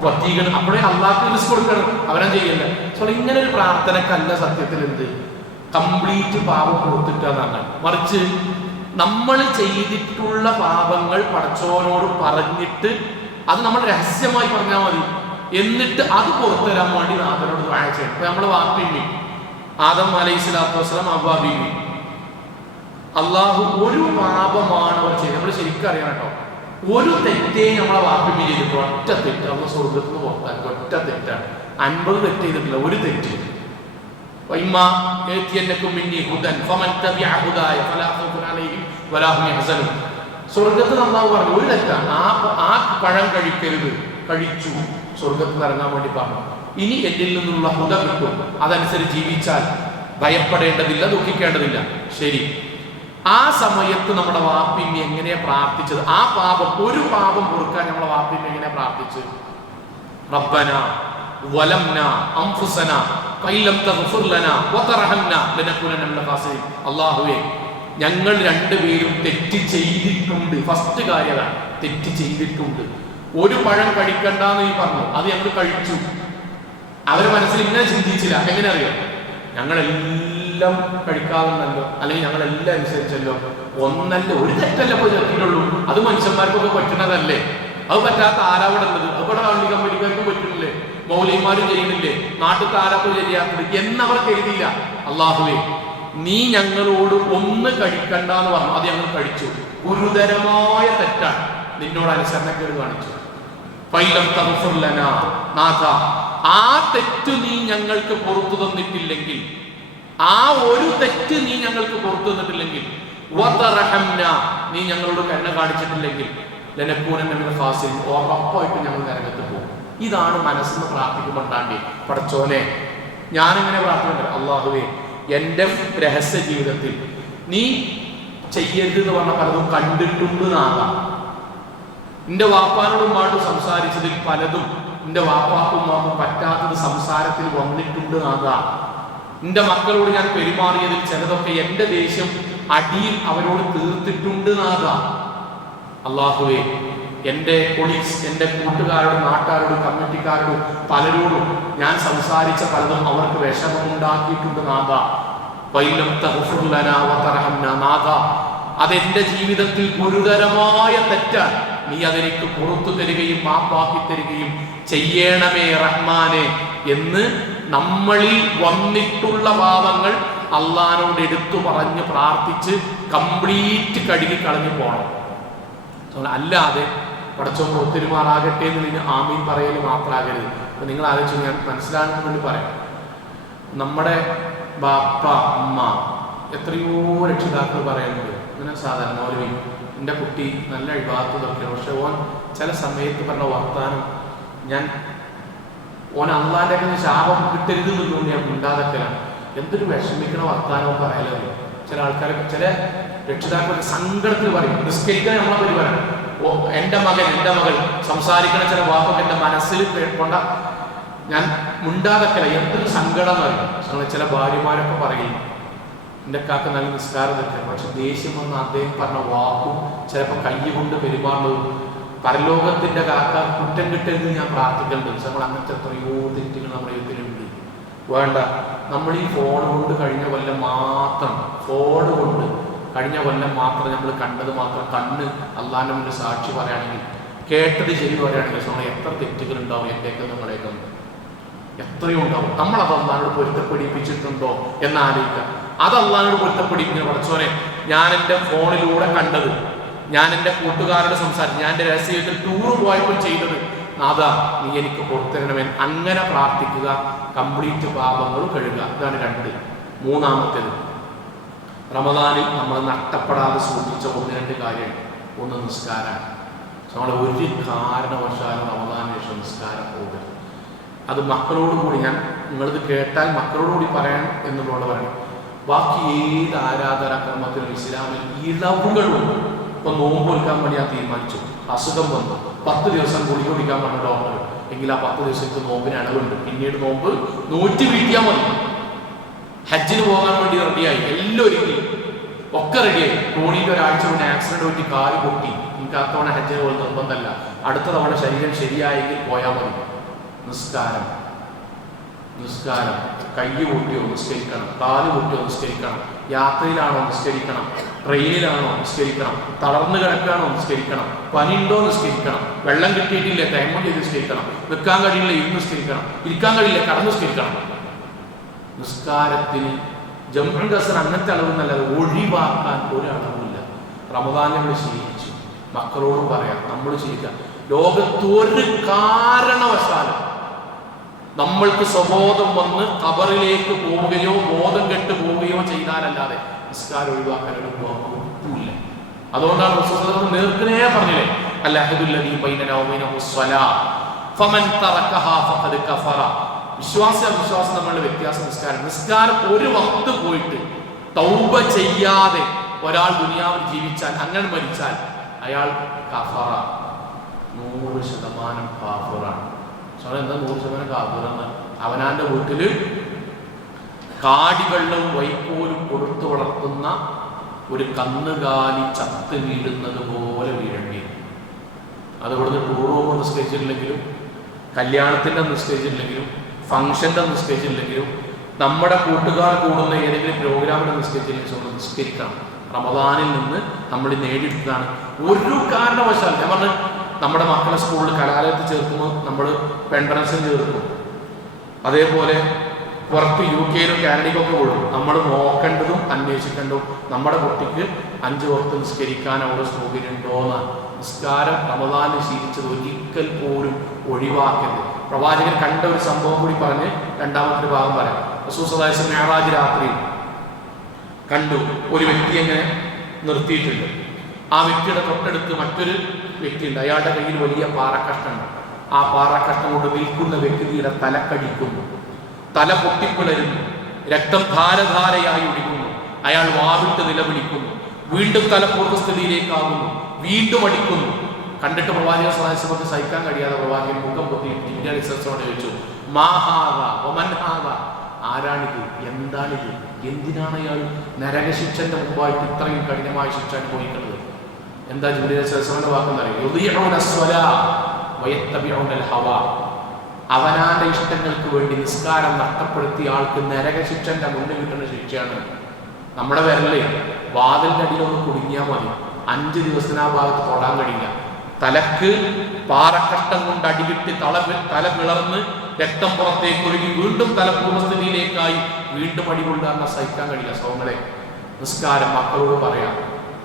പറ്റിക്കണം, അപ്പോഴേ അള്ളാഹ്ക്ക് റിസ്ക് കൊടുക്കണം, അവനാ ചെയ്യണ്ട. സോ ഇങ്ങനെ ഒരു പ്രാർത്ഥനക്കല്ല സത്യത്തിൽ എന്ത് കംപ്ലീറ്റ് പാപം കൊടുത്തിട്ടാണ്. മറിച്ച് നമ്മൾ ചെയ്തിട്ടുള്ള പാപങ്ങൾ പടച്ചോനോട് പറഞ്ഞിട്ട് അത് നമ്മൾ രഹസ്യമായി പറഞ്ഞാൽ മതി. എന്നിട്ട് അത് പുറത്തു തരാൻ വേണ്ടി നാഥനോട് ദുആ ചെയ്യണം. ഇപ്പൊ നമ്മൾ വാപ്പിമ്മി ആദം അലൈഹിസ്സലാത്തു വസ്സലാം, ഹവ്വാ ബീവി, അള്ളാഹു ഒരു പാപമാണ് അവർ ചെയ്തത്. നമ്മൾ ശരിക്കും അറിയണം കേട്ടോ. ഒരു തെറ്റേ നമ്മളെ വാപ്പിമ്മി ചെയ്തിട്ട്, ഒറ്റ തെറ്റ് നമ്മൾ സ്വർഗത്തിൽ നിന്ന് പുറത്താക്കി. ഒറ്റ തെറ്റാണ്, 50 തെറ്റ് ചെയ്തിട്ടില്ല, ഒരു തെറ്റ്. സ്വർഗത്ത് അല്ലാഹു പറഞ്ഞു ഒരു തെറ്റാണ്, ആ പഴം കഴിക്കരുത്, കഴിച്ചു, സ്വർഗത്തിൽ ഇറങ്ങാൻ വേണ്ടി പറഞ്ഞു. ഇനി എന്നിൽ നിന്നുള്ള ഹുദ കിട്ടും, അതനുസരിച്ച് ജീവിച്ചാൽ ഭയപ്പെടേണ്ടതില്ല, ദുഃഖിക്കേണ്ടതില്ല. ശരി, ആ സമയത്ത് നമ്മുടെ വാപ്പിമ്മ എങ്ങനെയാ പ്രാർത്ഥിച്ചത്? ആ പാപം, ഒരു പാപം പൊറുക്കാൻ നമ്മളെ വാപ്പിമ്മ എങ്ങനെയാ പ്രാർത്ഥിച്ചത്? റബ്ബന വലംന അൻഫുസന ഖൈലം തഗ്ഫിർ ലനാ വതർഹംന ലനകൂനന്ന മിനൽ ഖാസിരീൻ. അല്ലാഹുവേ, ഞങ്ങൾ രണ്ടുപേരും തെറ്റ് ചെയ്തിട്ടുണ്ട്. ഫസ്റ്റ് കാര്യം തെറ്റ് ചെയ്തിട്ടുണ്ട്. ഒരു പഴം കഴിക്കണ്ടെന്ന് നീ പറഞ്ഞു, അത് ഞങ്ങൾ കഴിച്ചു. അവരുടെ മനസ്സിൽ ഇങ്ങനെ ചിന്തിച്ചില്ല. എങ്ങനെ അറിയാം? ഞങ്ങളെല്ലാം കഴിക്കാവുന്നല്ലോ, അല്ലെങ്കിൽ ഞങ്ങളെല്ലാം അനുസരിച്ചല്ലോ. ഒന്നല്ല, ഒരു തെറ്റല്ല പോയി തെറ്റിട്ടുള്ളൂ. അത് മനുഷ്യന്മാർക്കൊക്കെ പറ്റുന്നതല്ലേ? അത് പറ്റാത്ത ആരാവിടെ ഉള്ളത്? അതുകൂടെ വണ്ടി കമ്പനിക്കാർക്കും പറ്റുന്നില്ലേ? മൗലിമാരും ചെയ്യുന്നില്ലേ? നാട്ടിൽ ആരാക്കും ചെയ്യാത്തത് എന്നവർ കരുതിയില്ല. അല്ലാഹുവേ, നീ ഞങ്ങളോട് ഒന്ന് കഴിക്കണ്ടെന്ന് പറഞ്ഞു, അത് ഞങ്ങൾ കഴിച്ചു. ഗുരുതരമായ തെറ്റാണ്, നിന്നോട് അനുസരണക്കേട് കാണിച്ചു. ഫൈലം തഗ്ഫിർ ലനാ, നാഥ, ആ തെറ്റ് നീ ഞങ്ങൾക്ക് പുറത്തു തന്നിട്ടില്ലെങ്കിൽ, ആ ഒരു തെറ്റ് നീ ഞങ്ങൾക്ക് പുറത്തു തന്നിട്ടില്ലെങ്കിൽ, വതർഹംന, നീ ഞങ്ങളോട് കരുണ കാണിച്ചിട്ടില്ലെങ്കിൽ, ലനകൂനന്ന മിനൽ ഖാസിരീൻ, ഉറപ്പായിട്ട് ഞങ്ങൾ നരകത്ത് പോകും. ഇതാണ് മനസ്സിന് പ്രാർത്ഥിക്കുമ്പോണ്ടാണ്ടി. പടച്ചോനെ, ഞാനിങ്ങനെ പ്രാർത്ഥിക്കുന്നുണ്ട്, അല്ലാഹുവേ, എൻ്റെ രഹസ്യ ജീവിതത്തിൽ നീ ചെയ്യരുത് എന്ന് പറഞ്ഞ പലതും കണ്ടിട്ടുണ്ട് നാകാം. എൻ്റെ വാപ്പാനോടുമായിട്ട് സംസാരിച്ചതിൽ പലതും എൻ്റെ വാപ്പാക്കും മാക്കും പറ്റാത്തത് സംസാരത്തിൽ വന്നിട്ടുണ്ട് നാകാം. എൻ്റെ മക്കളോട് ഞാൻ പെരുമാറിയതിൽ ചിലതൊക്കെ എൻ്റെ ദേഷ്യം അടിയിൽ അവരോട് തീർത്തിട്ടുണ്ട് നാകാം. അല്ലാഹുവേ, എൻ്റെ കൊളീഗ്സ്, എൻ്റെ കൂട്ടുകാരോടും നാട്ടുകാരോടും കമ്മിറ്റിക്കാരോടും പലരോടും ഞാൻ സംസാരിച്ച പലതും അവർക്ക് വിഷമമുണ്ടാക്കിയിട്ടുണ്ട് നാഥാ. വൈലം തഗ്ഫിർ ലനാ വതർഹംനാ, നാഥാ, അതെന്റെ ജീവിതത്തിൽ ഗുരുതരമായ തെറ്റാണ്. നീ അതെനിക്ക് പുറത്തു തരികയും മാപ്പാക്കി തരികയും ചെയ്യണമേ റഹ്മാനെ എന്ന് നമ്മളിൽ വന്നിട്ടുള്ള പാപങ്ങൾ അള്ളാഹുവിനോട് എടുത്തു പറഞ്ഞ് പ്രാർത്ഥിച്ച് കംപ്ലീറ്റ് കഴുകി കളഞ്ഞു പോകണം. അല്ലാതെ പടച്ചോൻ ഒത്തിരുമാറാകട്ടെ എന്ന് നിങ്ങൾ ആമീൻ പറയൽ മാത്രമാകരുത്. അപ്പൊ നിങ്ങൾ ആലോചിച്ച്, ഞാൻ മനസ്സിലാകാൻ വേണ്ടി പറയാം. നമ്മുടെ ബാപ്പ അമ്മ എത്രയോ രക്ഷിതാക്കൾ പറയുന്നത് ഇങ്ങനെ, സാധാരണ മൗലവി, എൻ്റെ കുട്ടി നല്ല ഇബാദത്ത് ഇതൊക്കെയാണ്, പക്ഷെ ഓൻ ചില സമയത്ത് പറഞ്ഞ വർത്താനം ഓൻ അള്ളാൻ്റെ ശാപം കിട്ടരുത് എന്നുകൊണ്ട് ഞാൻ ഉണ്ടാകത്തിലാണ്. എന്തൊരു വിഷമിക്കണ വർത്താനവും പറയലോ. ചില ആൾക്കാരൊക്കെ, ചില രക്ഷിതാക്കളുടെ സങ്കടത്തിൽ പറയും, നിസ്കരിക്കാൻ നമ്മളെ പറ്റി പറയണം. എൻ്റെ മകൾ സംസാരിക്കണ ചില വാക്കൊക്കെ എൻ്റെ മനസ്സിൽ കൊണ്ട ഞാൻ മുണ്ടാതക്കല, എന്തൊരു സങ്കടം എന്ന് പറയും. ചില ഭാര്യമാരൊക്കെ പറയും, എൻ്റെ കാക്ക നല്ല നിസ്കാരം നിൽക്കുക, പക്ഷെ ദേഷ്യം വന്ന് അദ്ദേഹം പറഞ്ഞ വാക്കും ചിലപ്പോൾ കൈ കൊണ്ട് പെരുമാറുന്നതും പരലോകത്തിൻ്റെ കാക്ക കുറ്റം കിട്ടരുത് ഞാൻ പ്രാർത്ഥിക്കേണ്ടത്. നമ്മൾ അങ്ങനത്തെ എത്രയോ തെറ്റുകൾ നമ്മുടെ ജീവിതത്തിലുണ്ട്. വേണ്ട, നമ്മൾ ഈ ഫോൺ കൊണ്ട് കഴിഞ്ഞ കൊല്ലം മാത്രം നമ്മൾ കണ്ടത് മാത്രം കണ്ണ് അള്ളാൻ്റെ മുന്നിൽ സാക്ഷി പറയുകയാണെങ്കിൽ, കേട്ടത് ശരി പറയുകയാണെങ്കിൽ, നമ്മൾ എത്ര തെറ്റുകൾ ഉണ്ടാവും എൻ്റെയൊക്കെ നിങ്ങളെയൊക്കെ എത്രയോ ഉണ്ടാവും. നമ്മളത് അള്ളാഹോട് പൊരുത്തപ്പെടിപ്പിച്ചിട്ടുണ്ടോ എന്നാലോചിക്കുക. അത് അള്ളാഹോട് പൊരുത്തപ്പെടിപ്പിക്കുന്ന പടച്ചോനെ, ഞാൻ എൻ്റെ ഫോണിലൂടെ കണ്ടത്, ഞാൻ എൻ്റെ കൂട്ടുകാരോട് സംസാരിച്ചു, ഞാൻ എൻ്റെ രഹസ്യത്തിൽ ടൂർ പോയപ്പോൾ ചെയ്തത്, നാഥാ നീ എനിക്ക് പുറത്തിരണമേ, അങ്ങനെ പ്രാർത്ഥിക്കുക. കംപ്ലീറ്റ് പാപങ്ങൾ കഴുകുക. ഇതാണ് 2. മൂന്നാമത്തേത്, റമദാനിൽ നമ്മൾ നഷ്ടപ്പെടാതെ സൂക്ഷിച്ച 1-2 കാര്യമാണ്. ഒന്ന്, നിസ്കാരമാണ്. നമ്മൾ ഒരു കാരണവശാലും റമദാനിന് ശേഷം നിസ്കാരം പോകരുത്. അത് മക്കളോട് കൂടി, ഞാൻ നിങ്ങളിത് കേട്ടാൽ മക്കളോടുകൂടി പറയാൻ എന്നുള്ളത് പറയണം. ബാക്കി ഏത് ആരാധനാക്രമത്തിലും ഇസ്ലാമിൽ ഇളവുകളുണ്ട്. ഇപ്പൊ നോമ്പ് എടുക്കാൻ വേണ്ടി ഞാൻ തീരുമാനിച്ചു, അസുഖം വന്നു, 10 ദിവസം ഗുളിക കുടിക്കാൻ പറഞ്ഞ ഡോക്ടർ, എങ്കിൽ ആ 10 ദിവസത്തെ നോമ്പിന് അളവുണ്ട്. പിന്നീട് നോമ്പ് 100 വീട്ടിയാൽ മതി. ഹജ്ജിന് പോകാൻ വേണ്ടി റെഡിയായി, എല്ലാവരും ഒക്കെ റെഡിയായി. ടോണിൻ്റെ ഒരാഴ്ച കൊണ്ട് ആക്സിഡന്റ് പറ്റി കാല് പൊട്ടി. എനിക്ക് അത്തവണ ഹജ്ജിന് പോലെ നിർബന്ധമല്ല, അടുത്ത തവണ ശരീരം ശരിയായെങ്കിൽ പോയാൽ മതി. നിസ്കാരം, കൈ പൊട്ടിയോ നിസ്കരിക്കണം, കാല് പൊട്ടിയോ നിസ്കരിക്കണം, യാത്രയിലാണോ നിസ്കരിക്കണം, ട്രെയിനിലാണോ നിസ്കരിക്കണം, തളർന്നു കിടക്കാണോ നിസ്കരിക്കണം, പനിയുണ്ടോ നിസ്കരിക്കണം, വെള്ളം കിട്ടിയിട്ടില്ലേ തേങ്ങ ചെയ്ത് നിസ്കരിക്കണം, നിൽക്കാൻ കഴിയില്ല ഇരുന്ന് നിസ്കരിക്കണം, ഇരിക്കാൻ കഴിയില്ല കടന്നു നിസ്കരിക്കണം. നിസ്കാരത്തിന് ജംഉ കസർ അങ്ങനത്തെ അളവെന്നല്ലാതെ ഒഴിവാക്കാൻ ഒരു അളവില്ല. റമദാനിൽ നമ്മൾ ശീലിച്ചു, മക്കളോടും പറയാം, നമ്മൾ ശീലിക്കാം. ലോകത്തൊരു കാരണവശാലും നമ്മൾക്ക് സ്വബോധം വന്ന് ഖബറിലേക്ക് പോവുകയോ ബോധം കെട്ട് പോവുകയോ ചെയ്താലല്ലാതെ നിസ്കാരം ഒഴിവാക്കാൻ ഒരു വകുപ്പില്ല. അതുകൊണ്ടാണ് റസൂലുള്ളാഹി നേർക്കുനേ പറഞ്ഞില്ലേ, അൽഅഹദുല്ലദീ ബൈനനാ വബൈനഹു സ്വലാ ഫമൻ തറകഹാ ഫഖദ് കഫറ. വിശ്വാസം നമ്മളുടെ വ്യത്യാസം നിസ്കാരം. നിസ്കാരം ഒരു വക്ത് പോയിട്ട് തൗബ ചെയ്യാതെ ഒരാൾ ദുനിയാവിൽ ജീവിച്ചാൽ, അങ്ങനെ മരിച്ചാൽ അയാൾ കഫറ, 100% കാഫിറാണ്. എന്താ 100% കാഫിറെന്ന്? അവനാന്റെ വീട്ടിൽ കാടിവെള്ളവും വൈക്കോലും കൊടുത്തു വളർത്തുന്ന ഒരു കന്നുകാലി ചത്ത് വീഴുന്നത് പോലെ വീഴേണ്ടി. അത് ഇവിടുന്ന് ടൂർ പോകുമ്പോൾ നിസ്കരിച്ചിട്ടില്ലെങ്കിലും, കല്യാണത്തിൻ്റെ നിസ്കരിച്ചിട്ടില്ലെങ്കിലും, ഫംഗ്ഷൻ്റെ നിസ്കരിച്ചിട്ടില്ലെങ്കിലും, നമ്മുടെ കൂട്ടുകാർ കൂടുന്ന ഏതെങ്കിലും പ്രോഗ്രാമിൻ്റെ നിസ്കരിച്ചില്ലെങ്കിൽ നിസ്കരിക്കണം. റമദാനിൽ നിന്ന് നമ്മൾ നേടിയെടുത്തതാണ്. ഒരു കാരണവശാൽ ഞാൻ പറഞ്ഞു, നമ്മുടെ മക്കളെ സ്കൂളിൽ കലാലയത്തിൽ ചേർക്കുമ്പോൾ നമ്മൾ എൻട്രൻസിന് ചേർക്കും, അതേപോലെ പുറത്ത് UK കാനഡയ്ക്കൊക്കെ കൊടുക്കും. നമ്മൾ നോക്കേണ്ടതും അന്വേഷിക്കേണ്ടതും നമ്മുടെ കുട്ടിക്ക് 5 വക്ത് നിസ്കരിക്കാൻ അവിടെ സൗകര്യമുണ്ടോയെന്നാണ്. നിസ്കാരം റമദാനിൽ ശീലിച്ചത് ഒരിക്കൽ പോലും ഒഴിവാക്കരുത്. പ്രവാചകൻ കണ്ട ഒരു സംഭവം കൂടി പറഞ്ഞ് രണ്ടാമത്തെ ഭാഗം പറയാം. റസൂൽ സല്ലല്ലാഹു അലൈഹി വസല്ലം മിഅ്റാജ് രാത്രിയിൽ കണ്ടു ഒരു വ്യക്തി അങ്ങനെ നിർത്തിയിട്ടുണ്ട്. ആ വ്യക്തിയുടെ തൊട്ടടുത്ത് മറ്റൊരു വ്യക്തിയുണ്ട്. അയാളുടെ കയ്യിൽ വലിയ പാറക്കഷ്ണമുണ്ട്. ആ പാറക്കഷ്ണം കൊണ്ട് നിൽക്കുന്ന വ്യക്തിയുടെ തലക്കടിക്കുന്നു, തല പൊട്ടിപ്പിളരുന്നു, രക്തം ധാരധാരയായി ഒഴുകുന്നു. അയാൾ വാവിട്ട് നിലവിളിക്കുന്നു, വീണ്ടും തല പൂർവ്വസ്ഥിതിയിലേക്കാകുന്നു, വീണ്ടും അടിക്കുന്നു. കണ്ടിട്ട് പ്രവാചകൻ സ്വല്ലല്ലാഹു അലൈഹി വസല്ലം സഹിക്കാൻ കഴിയാതെ പ്രവാചകൻ മുഖം പൊത്തിയിട്ട് ചോദിച്ചു, മാഹാദ വമൻഹാദ, ആരാണിത്, എന്താണിത്, എന്തിനാണ് അയാൾ നരകശിക്ഷന്റെ മുമ്പായിട്ട് ഇത്രയും കഠിനമായ ശിക്ഷ അനുഭവിക്കുന്നത്? എന്താ ജിബ്രീൽ അലൈഹിസ്സലാമിന്റെ വാക്കെന്നറിയോ? അവനാന്റെ ഇഷ്ടങ്ങൾക്ക് വേണ്ടി നിസ്കാരം നഷ്ടപ്പെടുത്തിയ ആൾക്ക് നരകശിക്ഷന്റെ മുന്നിൽ കിട്ടുന്ന ശിക്ഷയാണ്. നമ്മുടെ വിരലേ വാതിലിന്റെ അടിയിലൊന്ന് കുടുങ്ങിയാൽ മതി, 5 ദിവസത്തിന് ആ ഭാഗത്ത് തൊടാൻ കഴിയില്ല. തലക്ക് പാറക്കഷ്ടം കൊണ്ട് അടികിട്ടി തല പിളർന്ന് രക്തം പുറത്തേക്ക് ഒഴുകി വീണ്ടും തല പൂർവ്വസ്ഥിതിയിലേക്കായി വീണ്ടും അടികൊണ്ടാറിന് സഹിക്കാൻ കഴിയില്ല. സോങ്ങളെ, നിസ്കാരം മക്കളോട് പറയാം.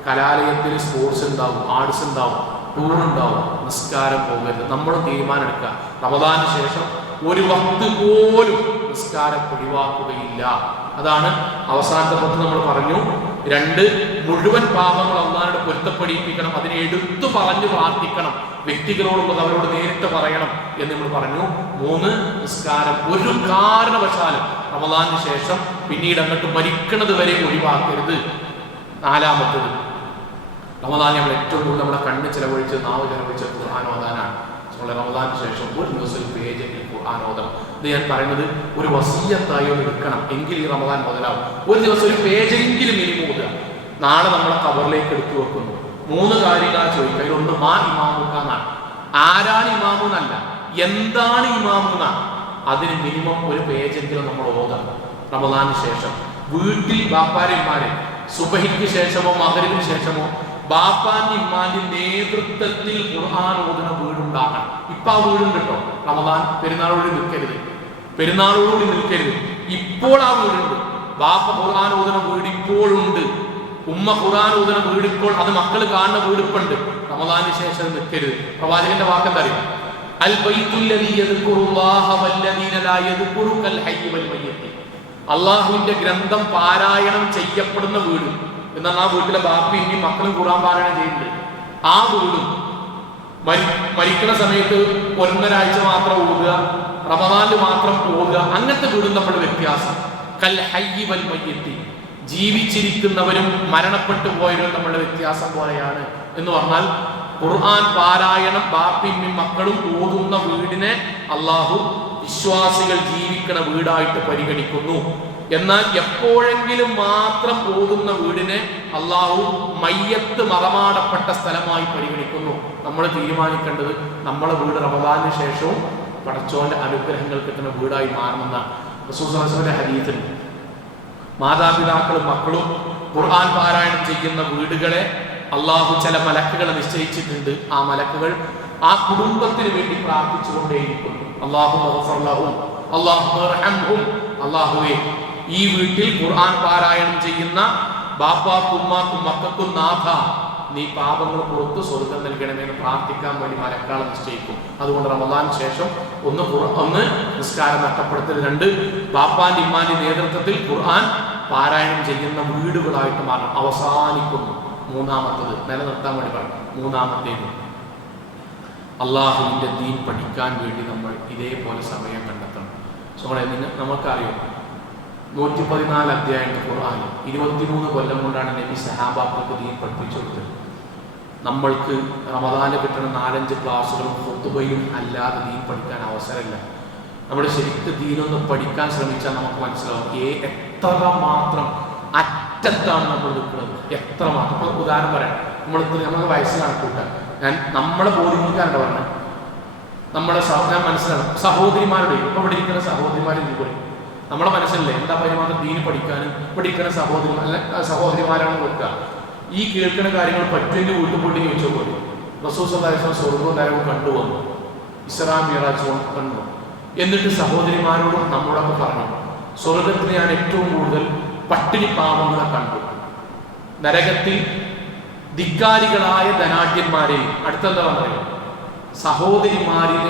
കലാലയത്തിൽ സ്പോർട്സ് ഉണ്ടാവും, ആർട്സ് ഉണ്ടാവും, ടൂറുണ്ടാവും, നിസ്കാരം പോകരുത്. നമ്മൾ തീരുമാനം എടുക്കുക, റമദാന് ശേഷം ഒരു വക്ത് പോലും നിസ്കാരം ഒഴിവാക്കുകയില്ല. അതാണ് അവസാനത്തെ പത്ത് നമ്മൾ പറഞ്ഞു. 2, മുഴുവൻ പാപങ്ങൾ അല്ലാഹുവിനോട് പൊരുത്തപ്പെടിപ്പിക്കണം, അതിനെ എടുത്തു പറഞ്ഞു പ്രാർത്ഥിക്കണം, വ്യക്തികളോടുള്ളത് അവരോട് നേരിട്ട് പറയണം എന്ന് നമ്മൾ പറഞ്ഞു. 3, നിസ്കാരം ഒരു കാരണവശാലും റമദാനിന് ശേഷം പിന്നീട് അങ്ങോട്ട് മരിക്കുന്നത് വരെ ഒഴിവാക്കരുത്. 4, റമദാൻ നമ്മൾ ഏറ്റവും കൂടുതൽ നമ്മളെ കണ്ണ് ചെലവഴിച്ച് നാവ് ചെലവഴിച്ച് ഖുർആൻ ഓതാനാണ്. റമദാനിന് ശേഷം ഒരു ദിവസം ഒരു പേജെങ്കിൽ ഖുർആൻ ഓതണം. ഇത് ഞാൻ പറയുന്നത് ഒരു വസിയ്യത്തായി ഒന്ന് എടുക്കണം, എങ്കിൽ ഈ റമദാൻ മുതലാവും. ഒരു ദിവസം ഒരു പേജെങ്കിലും മിനിമം ഓതുക. നാളെ നമ്മളെ കവറിലേക്ക് എടുത്തു വെക്കുന്നു. 3 കാര്യങ്ങളാണ് ചോദിക്കുക. അതിലൊന്ന് മാ ഇമാമുക്കാന്നാണ്. ആരാണ് ഇമാമു എന്നല്ല, എന്താണ് ഇമാമു എന്നാണ്. അതിന് മിനിമം ഒരു പേജെങ്കിലും നമ്മൾ ഓതണം റമദാനിന് ശേഷം. വീട്ടിൽ ബാപ്പാരന്മാരെ സുബഹിക്ക് ശേഷമോ മഗ്‌രിബിന് ശേഷമോ ബാപ്പാന്റെ ഇമ്മാന്റെ നേതൃത്വത്തിൽ ഖുർആൻ ഓതുന്ന വീടുണ്ടാകണം. ഇപ്പൊ ആ വീടുണ്ട് കേട്ടോ. റമദാൻ പെരുന്നാളോട് നിൽക്കരുത്. ഇപ്പോൾ ആ വീടുണ്ട്. ബാപ്പ ഖുർആൻ ഓതുന്ന വീട് ഇപ്പോഴുണ്ട്. ഉമ്മ ഖുർആൻ ഓതുന്ന വീട് ഇപ്പോൾ, അത് മക്കൾ കാണുന്ന വീട് ഇപ്പുണ്ട്. റമദാനിന് ശേഷം നിൽക്കരുത്. പ്രവാചകന്റെ വാക്കെന്താ അറിയാം? അൽ ബൈത്തുല്ലദീ യദ്കുറുല്ലാഹ വല്ലദീന ലാ യദ്കുറുകൽ ഹയ്യ വൽ മയ്യിത്ത്. അള്ളാഹുവിന്റെ ഗ്രന്ഥം പാരായണം ചെയ്യപ്പെടുന്ന വീട് എന്നാൽ ആ വീട്ടിലെ ബാപ്പി ഇനി മക്കളും ഖുർആൻ പാരായണം ചെയ്യുന്നുണ്ട്. ആ വീടും മരിക്കുന്ന സമയത്ത് 1.5 ആഴ്ച മാത്രം ഓതുക, റമദാനിൽ മാത്രം ഓതുക, അങ്ങനത്തെ വീടും നമ്മുടെ വ്യത്യാസം. കൽ ഹയ്യി വൽ മയ്യിത്ത്, ജീവിച്ചിരിക്കുന്നവരും മരണപ്പെട്ടു പോയവരും നമ്മുടെ വ്യത്യാസം പോലെയാണ് എന്ന് പറഞ്ഞാൽ, ഖുർആൻ പാരായണം ബാപ്പിയും മക്കളും ഓതുന്ന വീടിനെ അള്ളാഹു വിശ്വാസികൾ ജീവിക്കുന്ന വീടായിട്ട് പരിഗണിക്കുന്നു. എന്നാൽ എപ്പോഴെങ്കിലും മാത്രം ഓതുന്ന വീടിനെ അള്ളാഹു മയ്യത്ത് മറമാടപ്പെട്ട സ്ഥലമായി പരിഗണിക്കുന്നു. നമ്മൾ തീരുമാനിക്കേണ്ടത് നമ്മളെ വീട് റമദാനിന് ശേഷവും പടച്ചോന്റെ അനുഗ്രഹങ്ങൾ കിട്ടുന്ന വീടായി മാറണമെന്നാണ്. റസൂൽ സ്വല്ലല്ലാഹു അലൈഹി വസല്ലം ഹദീസിൽ മാതാപിതാക്കളും മക്കളും ഖുർആൻ പാരായണം ചെയ്യുന്ന വീടുകളെ അള്ളാഹു ചില മലക്കുകളെ നിശ്ചയിച്ചിട്ടുണ്ട്. ആ മലക്കുകൾ ആ കുടുംബത്തിന് വേണ്ടി പ്രാർത്ഥിച്ചുകൊണ്ടേയിരിക്കുന്നു. അള്ളാഹുവേ, ഈ വീട്ടിൽ ഖുർആൻ പാരായണം ചെയ്യുന്ന ബാപ്പാക്കും ഉമ്മാക്കും മക്കൾക്കും നാഥ, നീ പാപങ്ങൾ പുറത്ത് സ്വർഗം നൽകണമെന്ന് പ്രാർത്ഥിക്കാൻ വേണ്ടി മലക്കാളെ നിശ്ചയിക്കും. അതുകൊണ്ട് റമദാൻ ശേഷം ഒന്ന് നിസ്കാരം നഷ്ടപ്പെടുത്തൽ, 2 ബാപ്പാന്റെ ഇമ്മാന്റെ നേതൃത്വത്തിൽ ഖുർആൻ പാരായണം ചെയ്യുന്ന വീടുകളായിട്ട് മാറണം. അവസാനിക്കുന്നു. 3-മത്തത് നിലനിർത്താൻ വേണ്ടി പറഞ്ഞു. 3-മത്തേത് അള്ളാഹുവിന്റെ ദീൻ പഠിക്കാൻ വേണ്ടി നമ്മൾ ഇതേപോലെ സമയം കണ്ടെത്തണം. നമുക്കറിയാം, 114 അധ്യായമുണ്ട് ഖുർആൻ. 23 കൊല്ലം കൊണ്ടാണ് നബി സഹാബാക്കൾക്ക് ദീൻ പഠിപ്പിച്ചു കൊടുത്തത്. നമ്മൾക്ക് റമദാനിൽ കിട്ടുന്ന 4-5 ക്ലാസ്സുകളും ഖുതുബയും അല്ലാതെ ദീൻ പഠിക്കാൻ അവസരമില്ല. നമ്മൾ ശരിക്കും ദീനൊന്ന് പഠിക്കാൻ ശ്രമിച്ചാൽ നമുക്ക് മനസ്സിലാവും എത്രമാത്രം അറ്റത്താണ് നമ്മൾ നിൽക്കുന്നത്, എത്രമാത്രം. ഇപ്പോൾ ഉദാഹരണം പറയാം, നമുക്ക് വയസ്സ് കണക്കൂട്ടാം. നമ്മളെ ബോധിപ്പിക്കാറുണ്ട് പറഞ്ഞത് ഞാൻ മനസ്സിലാകും സഹോദരിമാരുടെ ഇപ്പോൾ ഇവിടെ ഇരിക്കുന്ന സഹോദരിമാരെ കൂടി നമ്മളെ മനസ്സിലല്ലേ എന്താ പരിമാത്രം ദീന് പഠിക്കാനും ഇവിടെ ഇരിക്കുന്ന സഹോദരിമാരാണ് നോക്കുക. ഈ കേൾക്കുന്ന കാര്യങ്ങൾ പറ്റുമെങ്കിൽ വീട്ടിൽ പോയിട്ട് ചോദിച്ചു പോലും റസൂൽ സല്ലല്ലാഹു അലൈഹി വസല്ലം സ്വർഗ്ഗവും നരകവും കണ്ടുവന്നു, ഇസ്രാ മിഅ്റാജ് കണ്ടു. എന്നിട്ട് സഹോദരിമാരോടും നമ്മളൊക്കെ പറഞ്ഞു, സ്വർഗത്തിൽ ഞാൻ ഏറ്റവും കൂടുതൽ പട്ടിണി പാവങ്ങളെ കണ്ടു, നരകത്തിൽ ധിക്കാരികളായ ധനാഢ്യന്മാരെയും, അടുത്തെന്താ പറയുക, സഹോദരിമാരെയും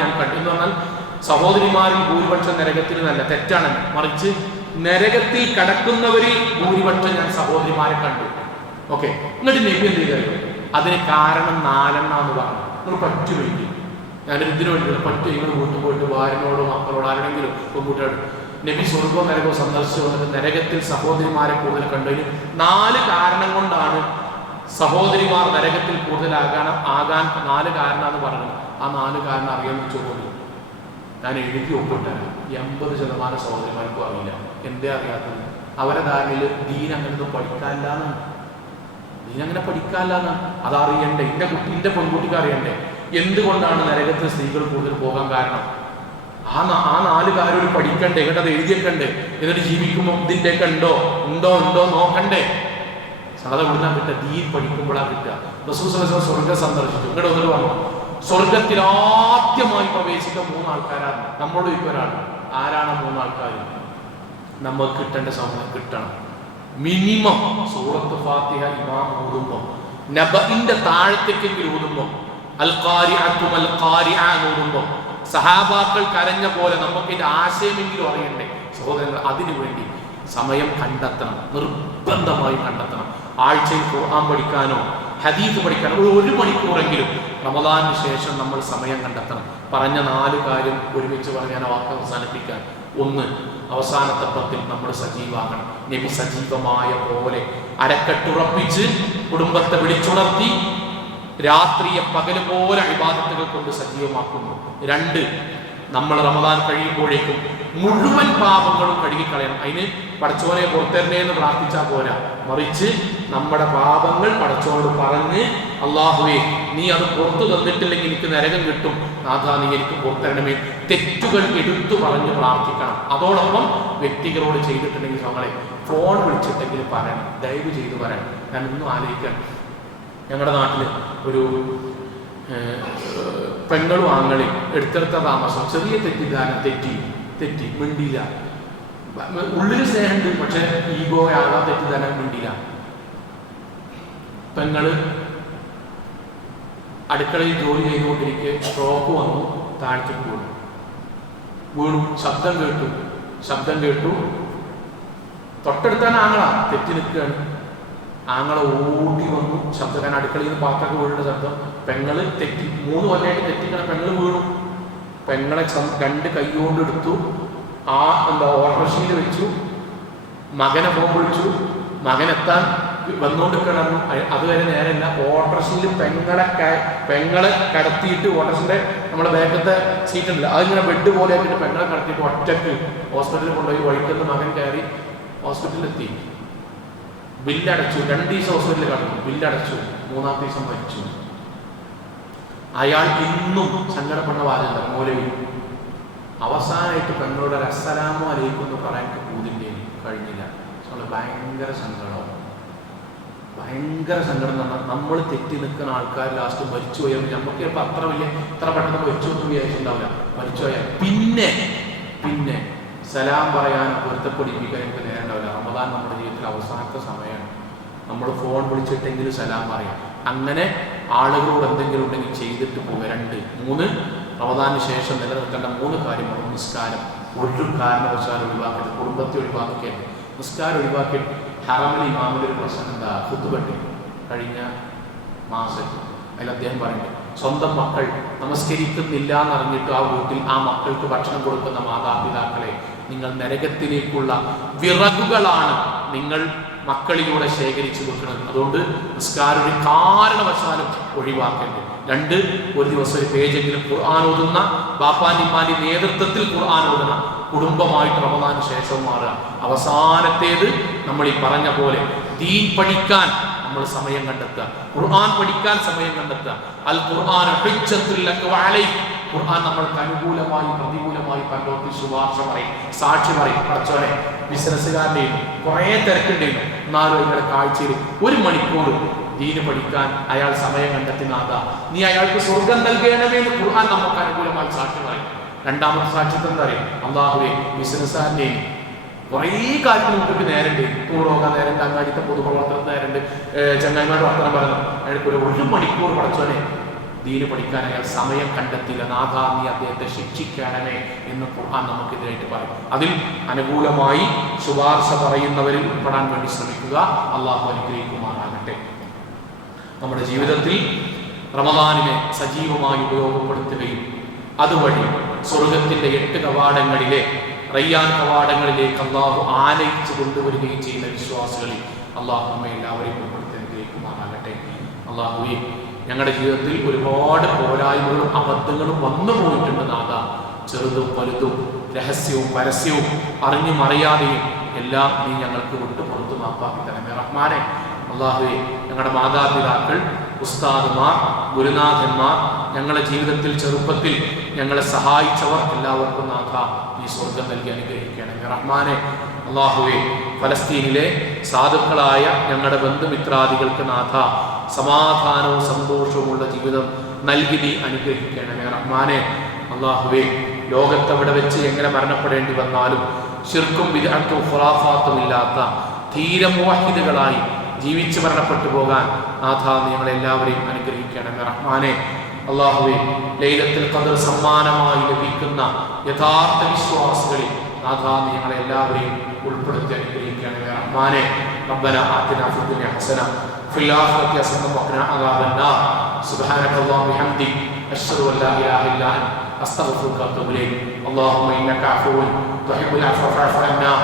ഞാൻ കണ്ടു. എന്ന് പറഞ്ഞാൽ സഹോദരിമാരിൽ ഭൂരിപക്ഷം നരകത്തിൽ നല്ല തെറ്റാണ്, മറിച്ച് നരകത്തിൽ കടക്കുന്നവരിൽ ഭൂരിപക്ഷം ഞാൻ സഹോദരിമാരെ കണ്ടു. ഓക്കെ, എന്നിട്ട് നബി എന്ത് ചെയ്തറിയോ? അതിന് കാരണം 4 എന്ന് പറഞ്ഞു. നിങ്ങൾ പറ്റുമെങ്കിൽ ഞാനൊരു ഇതിനു വേണ്ടി പറ്റും, നിങ്ങൾ വീട്ടിൽ പോയിട്ട് ഭാര്യനോടോ മക്കളോടോ ആരെങ്കിലും പെൺകുട്ടിയോട് നബി സ്വർഗവും നരകവും സന്ദർശിച്ചു വന്നിട്ട് നരകത്തിൽ സഹോദരിമാരെ കൂടുതൽ കണ്ടതിന് 4 കാരണം കൊണ്ടാണ് സഹോദരിമാർ നരകത്തിൽ കൂടുതലാകാൻ 4 കാരണമെന്ന് പറഞ്ഞത്. ആ 4 കാരണം അറിയാമെന്ന് ചോദിച്ചു. ഞാൻ എഴുതി ഒപ്പിട്ടാണ് 80% സഹോദരിമാർക്കും അറിയില്ല. എന്തേ അറിയാത്തത്? അവരെ ധാരണയിൽ ദീൻ അങ്ങനെയൊന്നും പഠിക്കാനില്ലാന്നാണ്. ദീൻ അങ്ങനെ പഠിക്കാനില്ലാന്നാണ്. അതറിയണ്ടേ, എൻ്റെ പെൺകുട്ടിക്ക് അറിയണ്ടേ എന്തുകൊണ്ടാണ് നരകത്തിൽ സ്ത്രീകൾ കൂടുതൽ പോകാൻ കാരണം. ആ 4 കാര്യം പഠിക്കണ്ടേ, എന്നിട്ട് അത് എഴുതിയേക്കണ്ടേ, എന്നിട്ട് ജീവിക്കുമ്പോൾ ഇതിൻ്റെയൊക്കെ ഉണ്ടോ നോക്കണ്ടേ. സാധാ ഇവിടുന്ന് കിട്ടുക ദീൻ പഠിക്കുമ്പോഴാണ് കിട്ടുക. റസൂൽ സല്ലല്ലാഹു അലൈഹി വസല്ലം സ്വർഗ്ഗം സന്ദർശിച്ചു. ഇങ്ങോട്ട് ഒന്നിട്ട് പറഞ്ഞു, സ്വർഗത്തിൽ ആദ്യമായി പ്രവേശിക്കുന്ന 3 ആൾക്കാരാണ്. നമ്മളോട് ഒരാൾ ആരാണ് 3 ആൾക്കാർ? നമുക്ക് കിട്ടേണ്ട സമയം കിട്ടണം. മിനിമം സൂറത്ത് ഫാത്തിഹ ഇമാം ഓതുമ്പോൾ, നബഇന്റെ താഴത്തേക്കെങ്കിലും ഓതുമ്പോൾ, അൽ ഖാരിഅതു മൽ ഖാരിഅ ഓതുമ്പോൾ സഹാബാക്കൾ കരഞ്ഞ പോലെ നമുക്ക് ഇതിന്റെ ആശയമെങ്കിലും അറിയണ്ടേ സഹോദരങ്ങൾ. അതിനുവേണ്ടി സമയം കണ്ടെത്തണം, നിർബന്ധമായി കണ്ടെത്തണം. ആഴ്ചയിൽ ഖുർആൻ പഠിക്കാനോ ഹദീസ് പഠിക്കാനോ 1 മണിക്കൂറെങ്കിലും റമദാനിന് ശേഷം നമ്മൾ സമയം കണ്ടെത്തണം. പറഞ്ഞ 4 കാര്യം ഒരുമിച്ച് പറഞ്ഞാൽ വാക്ക് അവസാനിപ്പിക്കാൻ. 1, അവസാനത്തെ 10 നമ്മൾ സജീവാകണം. നബി സജീവമായ പോലെ അരക്കെട്ടുറപ്പിച്ച് കുടുംബത്തെ വിളിച്ചുണർത്തി രാത്രിയെ പകല് പോലെ ഇബാദത്തുകൾ കൊണ്ട് സജീവമാക്കുന്നു. 2, നമ്മൾ റമദാൻ കഴിയുമ്പോഴേക്കും മുഴുവൻ പാപങ്ങളും കഴുകിക്കളയണം. അതിന് പടച്ചോനെ പുറത്തരണേ എന്ന് പ്രാർത്ഥിച്ചാൽ പോരാ, മറിച്ച് നമ്മുടെ പാപങ്ങൾ പടച്ചോനോട് പറഞ്ഞ്, അല്ലാഹുവേ നീ അത് പുറത്തു തന്നിട്ടില്ലെങ്കിൽ എനിക്ക് നരകം കിട്ടും, നാഥാ നീ എനിക്ക് പുറത്തരണമേ, തെറ്റുകൾ എടുത്തു പറഞ്ഞ് പ്രാർത്ഥിക്കണം. അതോടൊപ്പം വ്യക്തികളോട് ചെയ്തിട്ടുണ്ടെങ്കിൽ ഞങ്ങളെ ഫോൺ വിളിച്ചിട്ടെങ്കിൽ പറയണം, ദയവ് ചെയ്ത് പറയണം. ഞാൻ ഒന്നും ആലോചിക്കണം, ഞങ്ങളുടെ നാട്ടിൽ ഒരു പെങ്ങളും ആങ്ങളെയും എടുത്തെടുത്ത താമസം, ചെറിയ തെറ്റിദ്ധാരണ, തെറ്റി മിണ്ടിയില്ല. ഉള്ളിൽ സ്നേഹമുണ്ട്, പക്ഷെ ഈഗോ ആകാൻ തെറ്റിദ്ധാരണ മിണ്ടിയില്ല. പെങ്ങള് അടുക്കളയിൽ ജോലി ചെയ്തുകൊണ്ടിരിക്കെ സ്ട്രോക്ക് വന്നു, താഴ്ത്തിട്ട് വീണു. ശബ്ദം കേട്ടു. തൊട്ടടുത്താണ് ആങ്ങള, തെറ്റി നിൽക്കുകയാണ്. ആങ്ങളെ ഓടി വന്നു, ശബ്ദക്കാൻ അടുക്കളയിൽ നിന്ന് പാത്രമൊക്കെ വീഴുന്ന ശബ്ദം. പെങ്ങള് തെറ്റി, 3 കൊല്ലമായിട്ട് തെറ്റിക്കണ പെങ്ങള് വീണു. പെങ്ങളെ 2 കൈകൊണ്ട് എടുത്തു, ഓട്ടോറിക്ഷയിൽ വെച്ചു. മകനെ ഫോൺ വിളിച്ചു, മകനെത്താൻ വന്നുകൊണ്ടിരിക്കണം. അതുവരെ നേരമില്ല. ഓട്ടോറിക്ഷയിൽ പെങ്ങളെ കടത്തിയിട്ട്, ഓട്ടോറിക്ഷൻ്റെ നമ്മുടെ ബാക്കത്തെ സീറ്റ് ഉണ്ടല്ലോ അതിങ്ങനെ ബെഡ് പോലെ ആക്കിയിട്ട് പെങ്ങളെ കടത്തിയിട്ട് ഒറ്റക്ക് ഹോസ്പിറ്റലിൽ കൊണ്ടുപോയി. വഴിക്കുന്ന മകൻ കയറി ഹോസ്പിറ്റലിലെത്തി, ബില്ലടച്ചു. 2 ദിവസം ഹോസ്പിറ്റലിൽ കടന്നു, ബില്ലടച്ചു. 3-ാമത്തെ ദിവസം മരിച്ചു. അയാൾ ഇന്നും സങ്കടപ്പെടുന്ന വാചകം മൗലവി. അവസാനമായിട്ട് പെങ്ങളോട് അസ്സലാമു അലൈക്കും എന്ന് പറയാൻ കൂതിൻ്റെ കഴിഞ്ഞില്ല. ഭയങ്കര സങ്കടം എന്ന് പറഞ്ഞാൽ നമ്മൾ തെറ്റി നിൽക്കുന്ന ആൾക്കാർ ലാസ്റ്റ് മരിച്ചു പോയാൽ നമുക്ക് ചിലപ്പോൾ ഇത്ര പെട്ടെന്ന് മരിച്ചു എന്ന് വിചാരിച്ചിട്ടുണ്ടാവില്ല. മരിച്ചു പോയാൽ പിന്നെ സലാം പറയാൻ പൊരുത്തപ്പെടിപ്പിക്കാൻ എനിക്ക് നേരം ഉണ്ടാവില്ല. റമദാൻ നമ്മുടെ ജീവിതത്തിൽ അവസാനത്തെ സമയമാണ്. നമ്മൾ ഫോൺ വിളിച്ചിട്ടെങ്കിലും സലാം പറയാം. അങ്ങനെ ആളുകളോട് എന്തെങ്കിലും ഉണ്ടെങ്കിൽ ചെയ്തിട്ട് പോവുക. 2, 3 റമദാനിന് ശേഷം നിലനിർത്തേണ്ട 3 കാര്യമാണ്. നിസ്കാരം ഒരു കാരണവശാലും ഒഴിവാക്കരുത്, കുടുംബത്തെ ഒഴിവാക്കരുത്. നിസ്കാരം ഒഴിവാക്കിയിട്ട് ഹറമിൽ ഇമാമിൻ്റെ ഒരു പ്രശ്നം എന്താ, ഖുതുബ കഴിഞ്ഞ മാസം അതിൽ അദ്ദേഹം പറയുന്നത് സ്വന്തം മക്കൾ നമസ്കരിക്കുന്നില്ല എന്നറിഞ്ഞിട്ട് ആ വീട്ടിൽ ആ മക്കൾക്ക് ഭക്ഷണം കൊടുക്കുന്ന മാതാപിതാക്കളെ, നിങ്ങൾ നരകത്തിലേക്കുള്ള വിറകുകളാണ് നിങ്ങൾ മക്കളിലൂടെ ശേഖരിച്ചു വെക്കുന്നത്. അതുകൊണ്ട് നിസ്കാരം ഒരു കാരണവശാലും ഒഴിവാക്കേണ്ടത്. 2, ഒരു ദിവസം ഒരു പേജെങ്കിലും ഖുർആൻ ഓതുന്ന, ബാപ്പാനിമാന്റെ നേതൃത്വത്തിൽ ഖുർആൻ ഓതുന്ന കുടുംബമായിട്ട് റമദാന് ശേഷം മാറുക. അവസാനത്തേത് നമ്മൾ ഈ പറഞ്ഞ പോലെ ദീൻ പഠിക്കാൻ നമ്മൾ സമയം കണ്ടെത്തുക, ഖുർആൻ പഠിക്കാൻ സമയം കണ്ടെത്തുക. അൽ ഖുർആൻ ഹുജ്ജത്തുൽ ലക വഅലൈക, ഖുർആൻ നമ്മൾക്ക് അനുകൂലമായി പ്രതികൂലമായി പരലോകത്തിൽ ശുപാർശ പറയും, സാക്ഷി പറയും. പഠിച്ചോനെ, ബിസിനസ്സുകാരൻ്റെയും കുറേ തിരക്കുണ്ടെങ്കിലും എന്നാലും നിങ്ങളുടെ കാഴ്ചയിൽ 1 മണിക്കൂർ ദീന് പഠിക്കാൻ അയാൾ സമയം കണ്ടെത്തുന്നതാ, നീ അയാൾക്ക് സ്വർഗം നൽകണമേ എന്ന് ഖുർആൻ നമുക്ക് അനുകൂലമായി സാക്ഷി പറയും. രണ്ടാമത്തെ സാക്ഷ്യത്തെ എന്താ അറിയാം? അല്ലാഹുവേ, ബിസിനസ്സുകാരൻ്റെയും കുറേ കാര്യത്തിന് മുമ്പ് നേരണ്ട്, ടൂറോക്കാൻ നേരണ്ട്, അങ്ങാടിത്തെ പൊതുപ്രവർത്തനത്തിന് നേരണ്ട്, ചങ്ങായിമാരുടെ വർത്തനം പറഞ്ഞു, അയാൾക്ക് 1 മണിക്കൂർ പഠിച്ചോനെ ദീന് പഠിക്കാൻ അയാൾ സമയം കണ്ടെത്തില്ല, നാഥാ നീ അദ്ദേഹത്തെ ശിക്ഷിക്കണമേ എന്ന് ഖുർആൻ നമുക്കെതിരായിട്ട് പറയും. അതിൽ അനുകൂലമായി ശുപാർശ പറയുന്നവരിൽ ഉൾപ്പെടാൻ വേണ്ടി ശ്രമിക്കുക. അള്ളാഹു അനുഗ്രഹിക്കുമാറാകട്ടെ. നമ്മുടെ ജീവിതത്തിൽ റമദാനിനെ സജീവമായി ഉപയോഗപ്പെടുത്തുകയും അതുവഴി സ്വർഗത്തിന്റെ 8 കവാടങ്ങളിലെ റയ്യാൻ കവാടങ്ങളിലേക്ക് അള്ളാഹു ആനയിച്ചു കൊണ്ടുവരികയും ചെയ്യുന്ന വിശ്വാസികളിൽ അള്ളാഹു നമ്മെ എല്ലാവരെയും ഉൾപ്പെടുത്തി അനുഗ്രഹിക്കുമാറാകട്ടെ. അള്ളാഹുവേ, ഞങ്ങളുടെ ജീവിതത്തിൽ ഒരുപാട് പോരായ്മകളും അബദ്ധങ്ങളും വന്നു പോയിട്ടുണ്ട് നാഥ. ചെറുതും വലുതും രഹസ്യവും പരസ്യവും അറിഞ്ഞും അറിയാതെയും എല്ലാം നീ ഞങ്ങൾക്ക് വിട്ടു പുറത്തു മാപ്പാക്കി തരണമേ റഹ്മാനെ. അള്ളാഹുവേ, ഞങ്ങളുടെ മാതാപിതാക്കൾ, ഉസ്താദുമാർ, ഗുരുനാഥന്മാർ, ഞങ്ങളുടെ ജീവിതത്തിൽ ചെറുപ്പത്തിൽ ഞങ്ങളെ സഹായിച്ചവർ എല്ലാവർക്കും നാഥ നീ സ്വർഗം നൽകി അനുഗ്രഹിക്കണമേ റഹ്മാനെ. അള്ളാഹുവേ, ഫലസ്തീനിലെ സാധുക്കളായ ഞങ്ങളുടെ ബന്ധുമിത്രാദികൾക്ക് നാഥ സമാധാനവും സന്തോഷവുമുള്ള ജീവിതം നൽകി നീ അനുഗ്രഹിക്കണമേ റഹ്മാനെ. അള്ളാഹുവേ, ലോകത്തെവിടെ വെച്ച് എങ്ങനെ മരണപ്പെടേണ്ടി വന്നാലും ശിർക്കും ബിദ്അത്തും ഖുറാഫാത്തും ഇല്ലാത്ത തീരെ മുവഹിദുകളായി ജീവിച്ച് മരണപ്പെട്ടു പോകാൻ നാഥ ഞങ്ങളെല്ലാവരെയും അനുഗ്രഹിക്കണമേ റഹ്മാനെ. അള്ളാഹുവേ, ലൈലത്തുൽ ഖദ്ർ സമ്മാനമായി ലഭിക്കുന്ന യഥാർത്ഥ വിശ്വാസികളിൽ നാഥ ഞങ്ങളെല്ലാവരെയും ഉൾപ്പെടുത്തി അനുഗ്രഹിക്കണമേ റഹ്മാനെ. റബ്ബനാ ആതിനാ ഫിദ്ദുനിയ ഹസന ഫിൽ ആഖിറതി ഹസന വഖിനാ അദാബന്നാർ. സുബ്ഹാനകല്ലാഹി വബിഹംദിക അശ്ഹദു അൻ ലാ ഇലാഹ ഇല്ലാ അൻത അസ്തഗ്ഫിറുക വഅതൂബു ഇലൈക്. അല്ലാഹുമ്മ ഇന്നക അഫുവ്വുൻ തുഹിബ്ബുൽ അഫ്വ ഫഅഫു അന്നാ.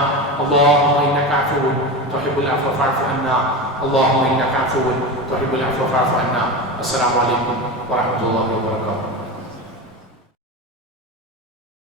അല്ലാഹുമ്മ ഇന്നക അഫുവ്വുൻ തുഹിബ്ബുൽ അഫ്വ ഫഅഫു അന്നാ. അല്ലാഹുമ്മ ഇന്നക അഫുവ്വുൻ തുഹിബ്ബുൽ അഫ്വ ഫഅഫു അന്നാ. അസ്സലാമു അലൈക്കും വറഹ്മത്തുള്ളാഹി വബറകാതുഹു.